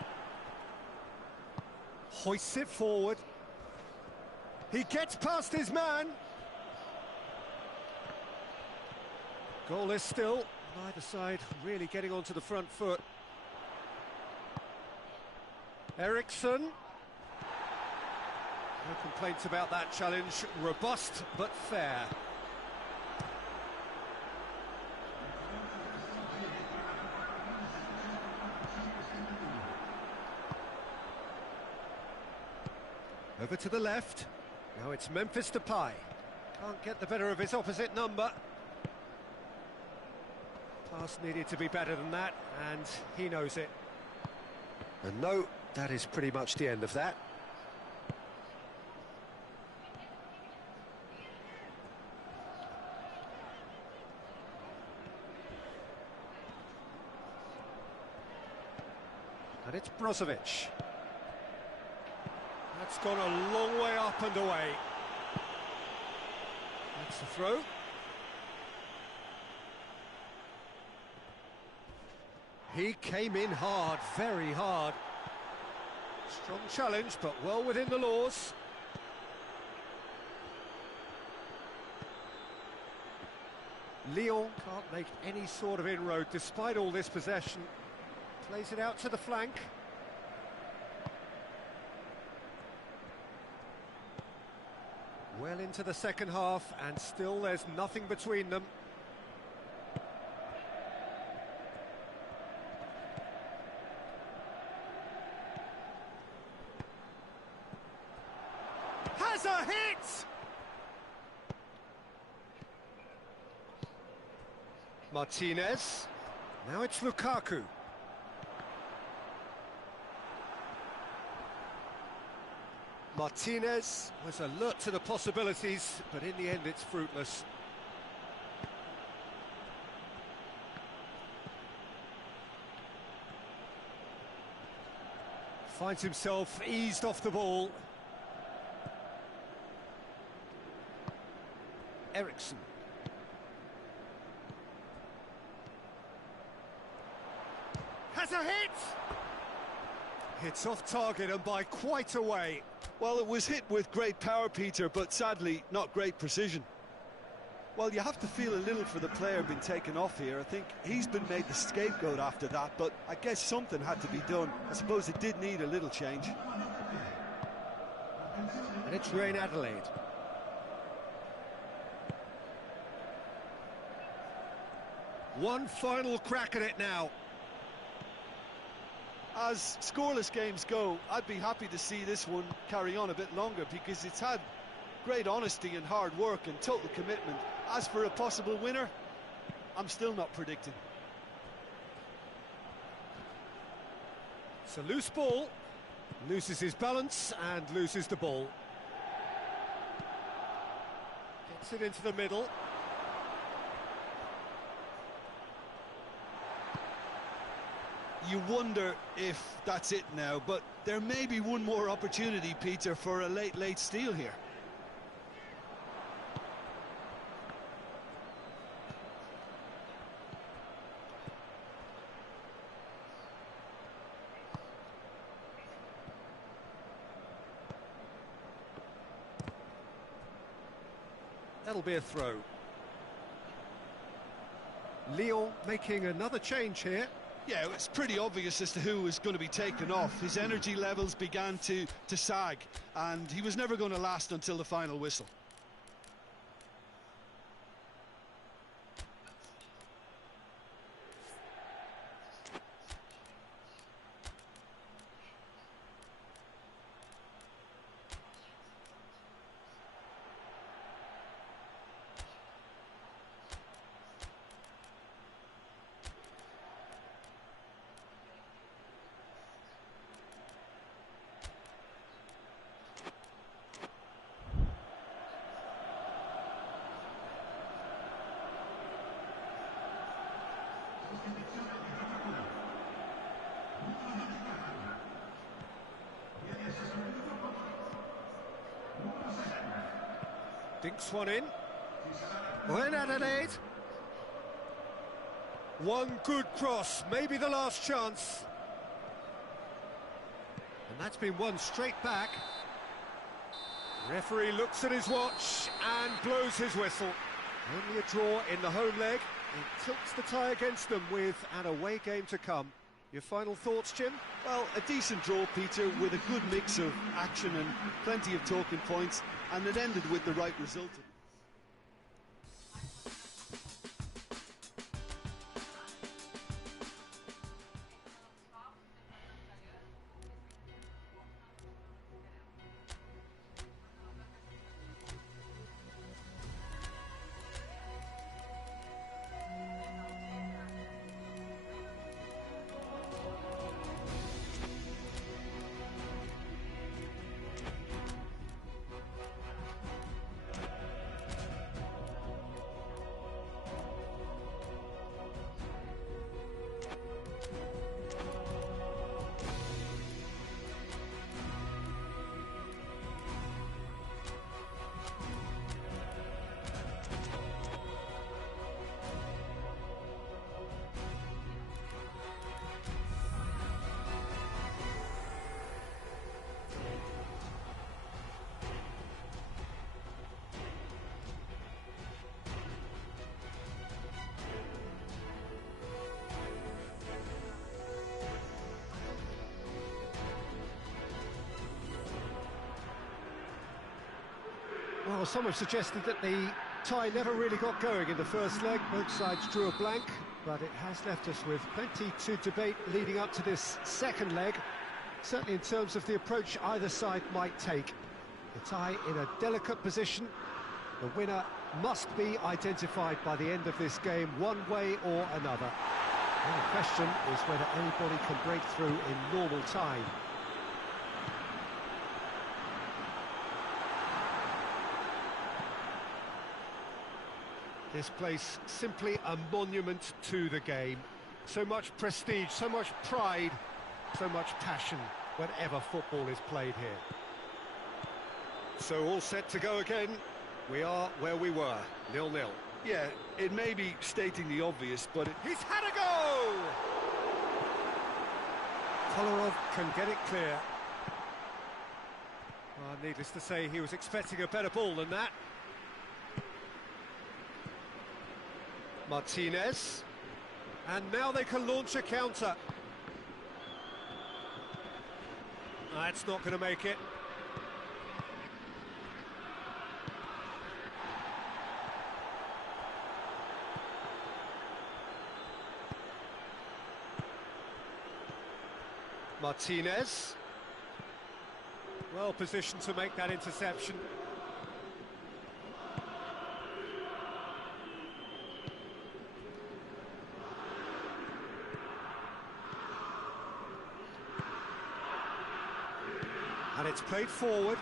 Hoists it forward. He gets past his man. Goalless still. Neither side really getting onto the front foot. Eriksson. No complaints about that challenge. Robust but fair. Over to the left. Now it's Memphis Depay. Can't get the better of his opposite number. Pass needed to be better than that, and he knows it. And no, that is pretty much the end of that. And it's Brozovic. That's gone a long way up and away. That's the throw. He came in hard, very hard. Strong challenge, but well within the laws. Lyon can't make any sort of inroad despite all this possession. Plays it out to the flank. Well into the second half, and still there's nothing between them. Has a hit! Martinez. Now it's Lukaku. Martinez was alert to the possibilities, but in the end it's fruitless. Finds himself eased off the ball. Ericsson. Has a hit! It's off target and by quite a way. Well, it was hit with great power, Peter, but sadly not great precision. Well, you have to feel a little for the player being taken off here. I think he's been made the scapegoat after that, but I guess something had to be done. I suppose it did need a little change. And it's Reign Adelaide. One final crack at it now. As scoreless games go, I'd be happy to see this one carry on a bit longer because it's had great honesty and hard work and total commitment. As for a possible winner, I'm still not predicting. It's a loose ball. Loses his balance and loses the ball. Gets it into the middle. You wonder if that's it now, but there may be one more opportunity, Peter, for a late steal here. That'll be a throw. Lyon making another change here. Yeah, it's pretty obvious as to who was going to be taken off. His energy levels began to sag, and he was never going to last until the final whistle. Dinks one in. Reign Adelaide. One good cross, maybe the last chance. And that's been one straight back. Referee looks at his watch and blows his whistle. Only a draw in the home leg. It tilts the tie against them with an away game to come. Your final thoughts, Jim? Well, a decent draw, Peter, with a good mix of action and plenty of talking points, and it ended with the right result. Well, some have suggested that the tie never really got going in the first leg. Both sides drew a blank, but it has left us with plenty to debate leading up to this second leg, certainly in terms of the approach either side might take. The tie in a delicate position. The winner must be identified by the end of this game, one way or another. And the question is whether anybody can break through in normal time. This place simply a monument to the game. So much prestige, so much pride, so much passion whenever football is played here. So all set to go again. We are where we were, 0-0. Yeah, it may be stating the obvious, but He's had a go! Kolarov can get it clear. Well, needless to say, he was expecting a better ball than that. Martinez. And now they can launch a counter. That's not going to make it. Martinez, well positioned to make that interception. And it's played forward.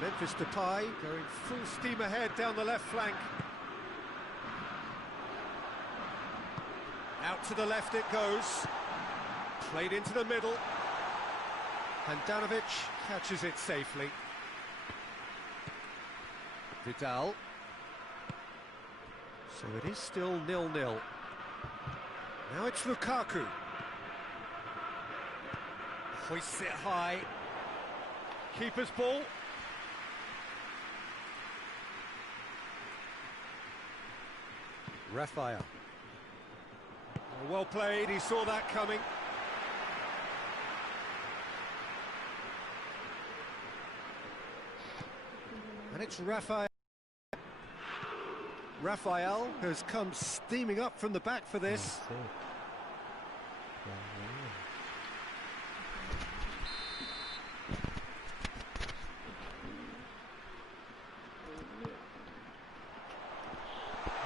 Memphis Depay going full steam ahead down the left flank. Out to the left it goes. Played into the middle, Handanovic catches it safely. Vidal. So it is still 0-0. Now it's Lukaku. Hoists it high. Keeper's ball. Raphael. Well played, he saw that coming. And it's Raphael. Raphael has come steaming up from the back for this.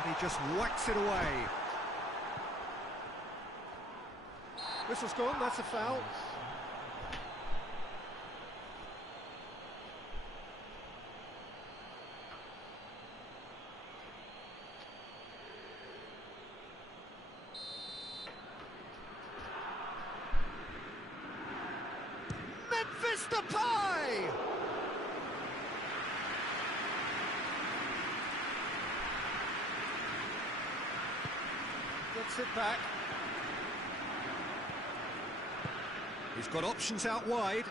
And he just whacks it away. Whistle's gone, that's a foul. Memphis Depay! Gets it back. He's got options out wide.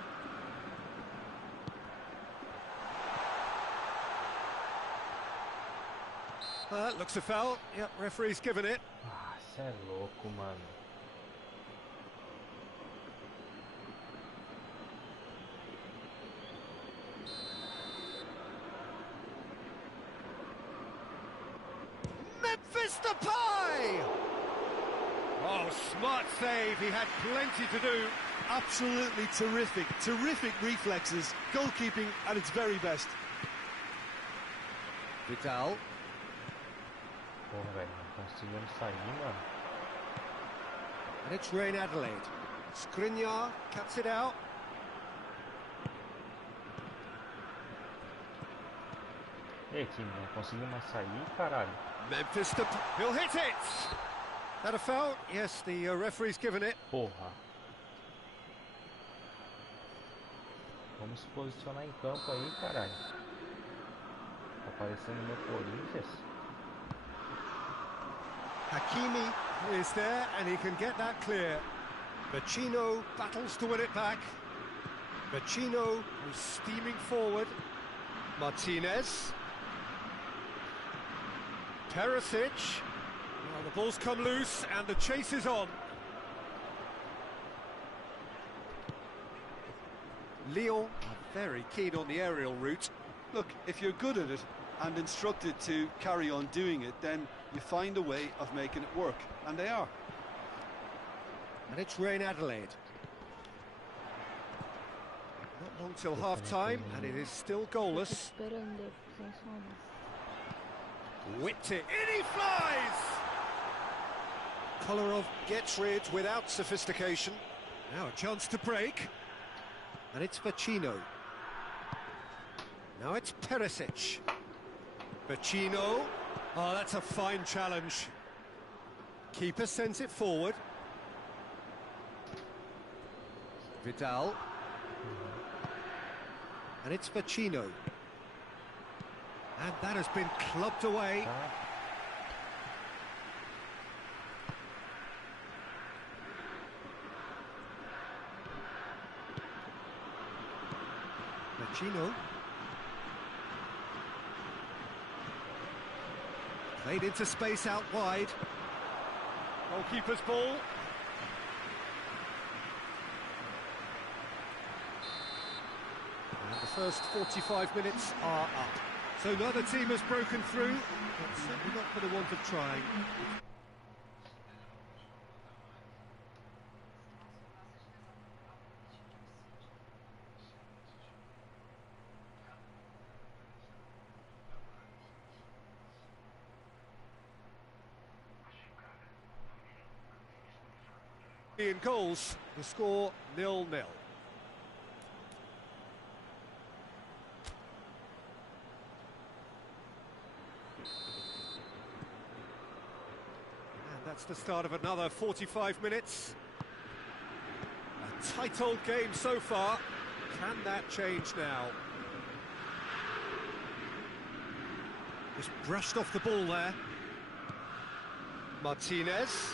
Looks a foul. Yep, referee's given it. Ah, cê é louco, mano. Memphis Depay! Oh, smart save. He had plenty to do. Absolutely terrific, terrific reflexes, goalkeeping at its very best. Vidal. Porra, velho, não conseguimos sair, mano. And it's Rein Adelaide. Skriniar cuts it out. Ei, time, não conseguimos mais sair, caralho. Memphis Depay. He'll hit it! That a foul? Yes, the referee's given it. Porra. Vamos se posicionar em campo aí, caralho. Tá parecendo meu Corinthians. Hakimi is there and he can get that clear. Vecino battles to win it back. Vecino is steaming forward. Martinez. Perisic. Well, the ball's come loose and the chase is on. Lyon are very keen on the aerial route. Look, if you're good at it and instructed to carry on doing it, then you find a way of making it work, and they are. And it's Rain Adelaide. Not long till half-time, and it is still goalless. Whipped it, in he flies! Kolarov gets rid without sophistication. Now a chance to break. And it's Vecino. Now it's Perisic. Vecino. Oh, that's a fine challenge. Keeper sends it forward. Vidal. And it's Vecino. And that has been clubbed away. Vecino. Played into space out wide. Goalkeeper's ball. And the first 45 minutes are up. So neither team has broken through, but certainly not for the want of trying. In goals, the score 0-0. And that's the start of another 45 minutes. A tight old game so far. Can that change now? Just brushed off the ball there. Martinez.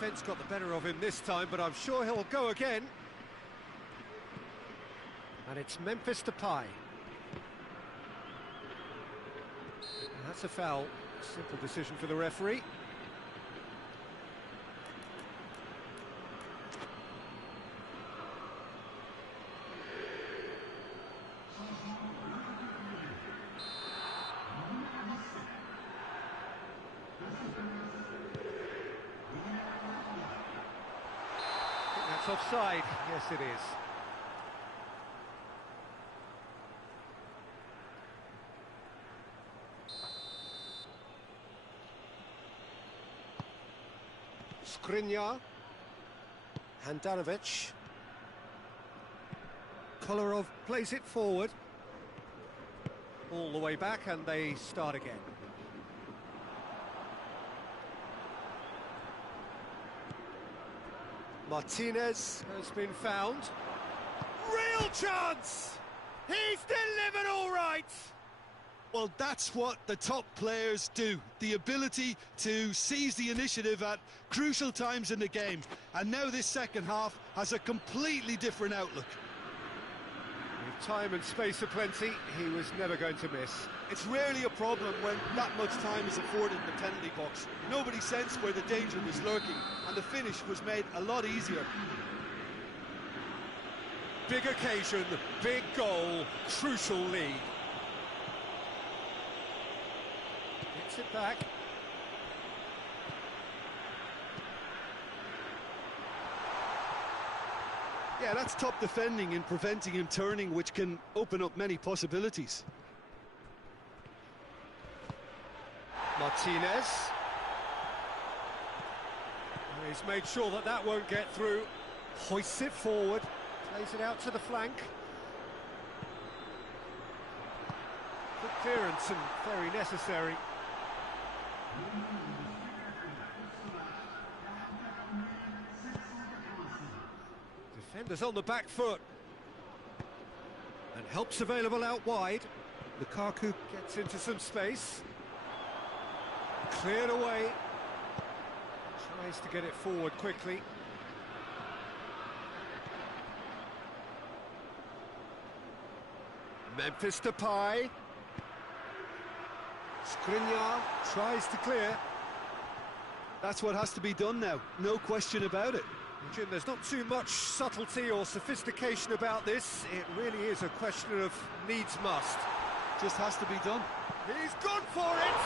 Defence got the better of him this time, but I'm sure he'll go again. And it's Memphis Depay. And that's a foul. Simple decision for the referee. That's offside. Yes, it is. Skriniar. Handanovic. Kolarov plays it forward. All the way back, and they start again. Martinez has been found. Real chance! He's delivered all right! Well, that's what the top players do. The ability to seize the initiative at crucial times in the game. And now this second half has a completely different outlook. With time and space aplenty, he was never going to miss. It's rarely a problem when that much time is afforded in the penalty box. Nobody sensed where the danger was lurking, and the finish was made a lot easier. Big occasion, big goal, crucial lead. Gets it back. Yeah, that's top defending in preventing him turning, which can open up many possibilities. Martinez. And he's made sure that that won't get through. Hoists it forward, plays it out to the flank. Good clearance and very necessary. Defenders on the back foot. And help's available out wide. Lukaku gets into some space. Cleared away. Tries to get it forward quickly. Memphis Depay. Skriniar tries to clear. That's what has to be done now, no question about it. Jim, there's not too much subtlety or sophistication about this. It really is a question of needs must. Just has to be done. He's gone for it!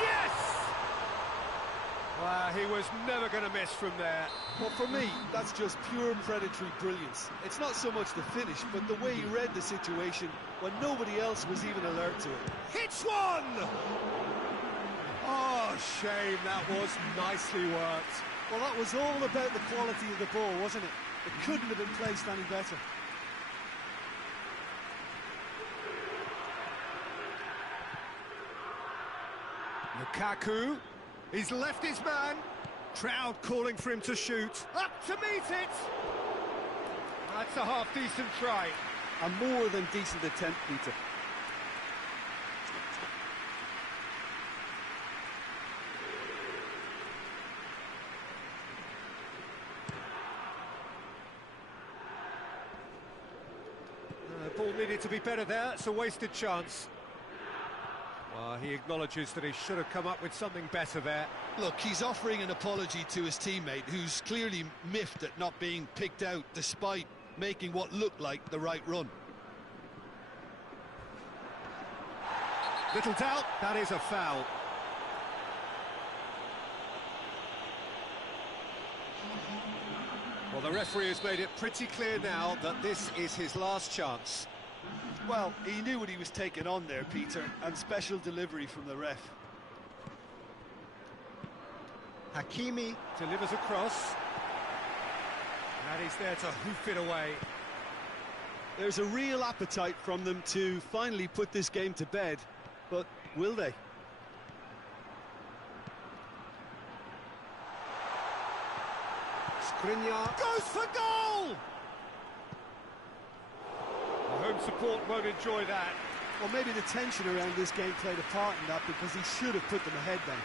Yes! Well, he was never going to miss from there. Well, for me, that's just pure predatory brilliance. It's not so much the finish, but the way he read the situation when nobody else was even alert to it. Hits one! Oh, shame, that was nicely worked. Well, that was all about the quality of the ball, wasn't it? It couldn't have been placed any better. Lukaku, he's left his man. Crowd calling for him to shoot. Up to meet it! That's a half-decent try. A more than decent attempt, Peter. The ball needed to be better there. It's a wasted chance. He acknowledges that he should have come up with something better there. Look, he's offering an apology to his teammate, who's clearly miffed at not being picked out despite making what looked like the right run. Little doubt, that is a foul. Well, the referee has made it pretty clear now that this is his last chance. Well, he knew what he was taking on there, Peter, and special delivery from the ref. Hakimi delivers across. And he's there to hoof it away. There's a real appetite from them to finally put this game to bed, but will they? Skriniar goes for goal! The home support won't enjoy that. Well, maybe the tension around this game played a part in that, because he should have put them ahead then.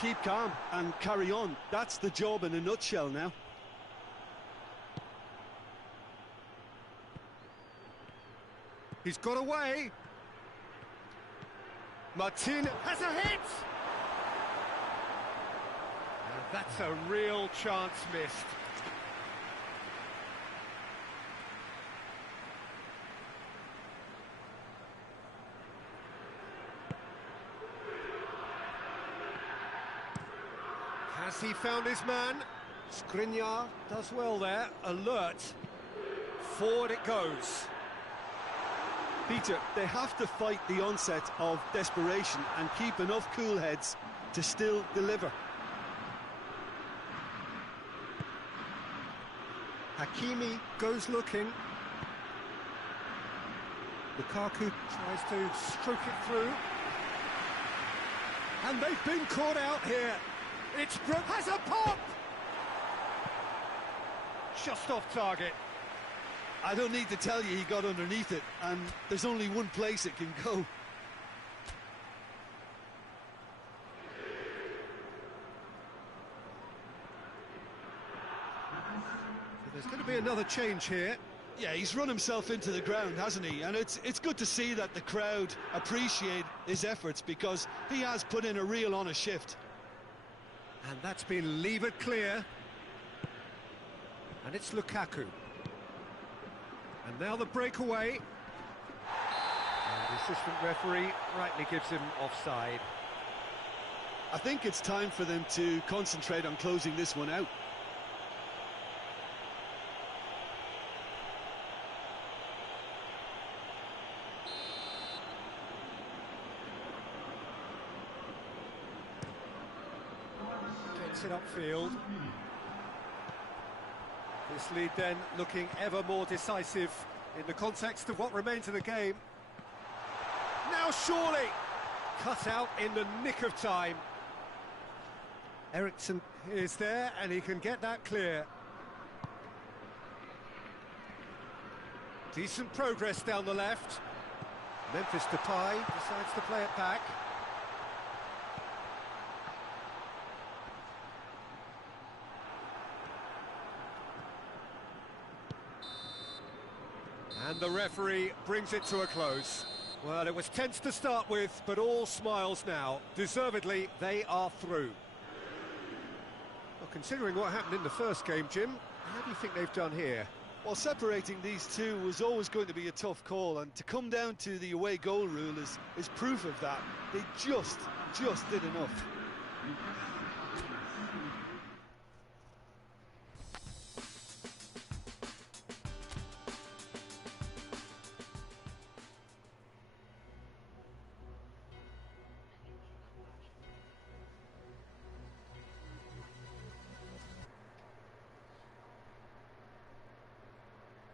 Keep calm and carry on. That's the job in a nutshell now. He's got away. Martin has a hit! And that's a real chance missed. Has he found his man? Skriniar does well there, alert. Forward it goes. Peter, they have to fight the onset of desperation and keep enough cool heads to still deliver. Hakimi goes looking. Lukaku tries to stroke it through. And they've been caught out here. It's Brook has a pop! Just off target. I don't need to tell you he got underneath it, and there's only one place it can go. So there's going to be another change here. Yeah, he's run himself into the ground, hasn't he? And it's good to see that the crowd appreciate his efforts, because he has put in a real honest shift. And that's been levered clear. And it's Lukaku. And now the breakaway. And the assistant referee rightly gives him offside. I think it's time for them to concentrate on closing this one out. Gets it upfield. This lead then looking ever more decisive in the context of what remains of the game. Now surely cut out in the nick of time. Eriksson is there and he can get that clear. Decent progress down the left. Memphis Depay decides to play it back. And the referee brings it to a close. Well, it was tense to start with, but all smiles now. Deservedly, they are through. Well, considering what happened in the first game, Jim, how do you think they've done here? Well, separating these two was always going to be a tough call, and to come down to the away goal rule is proof of that. They just did enough.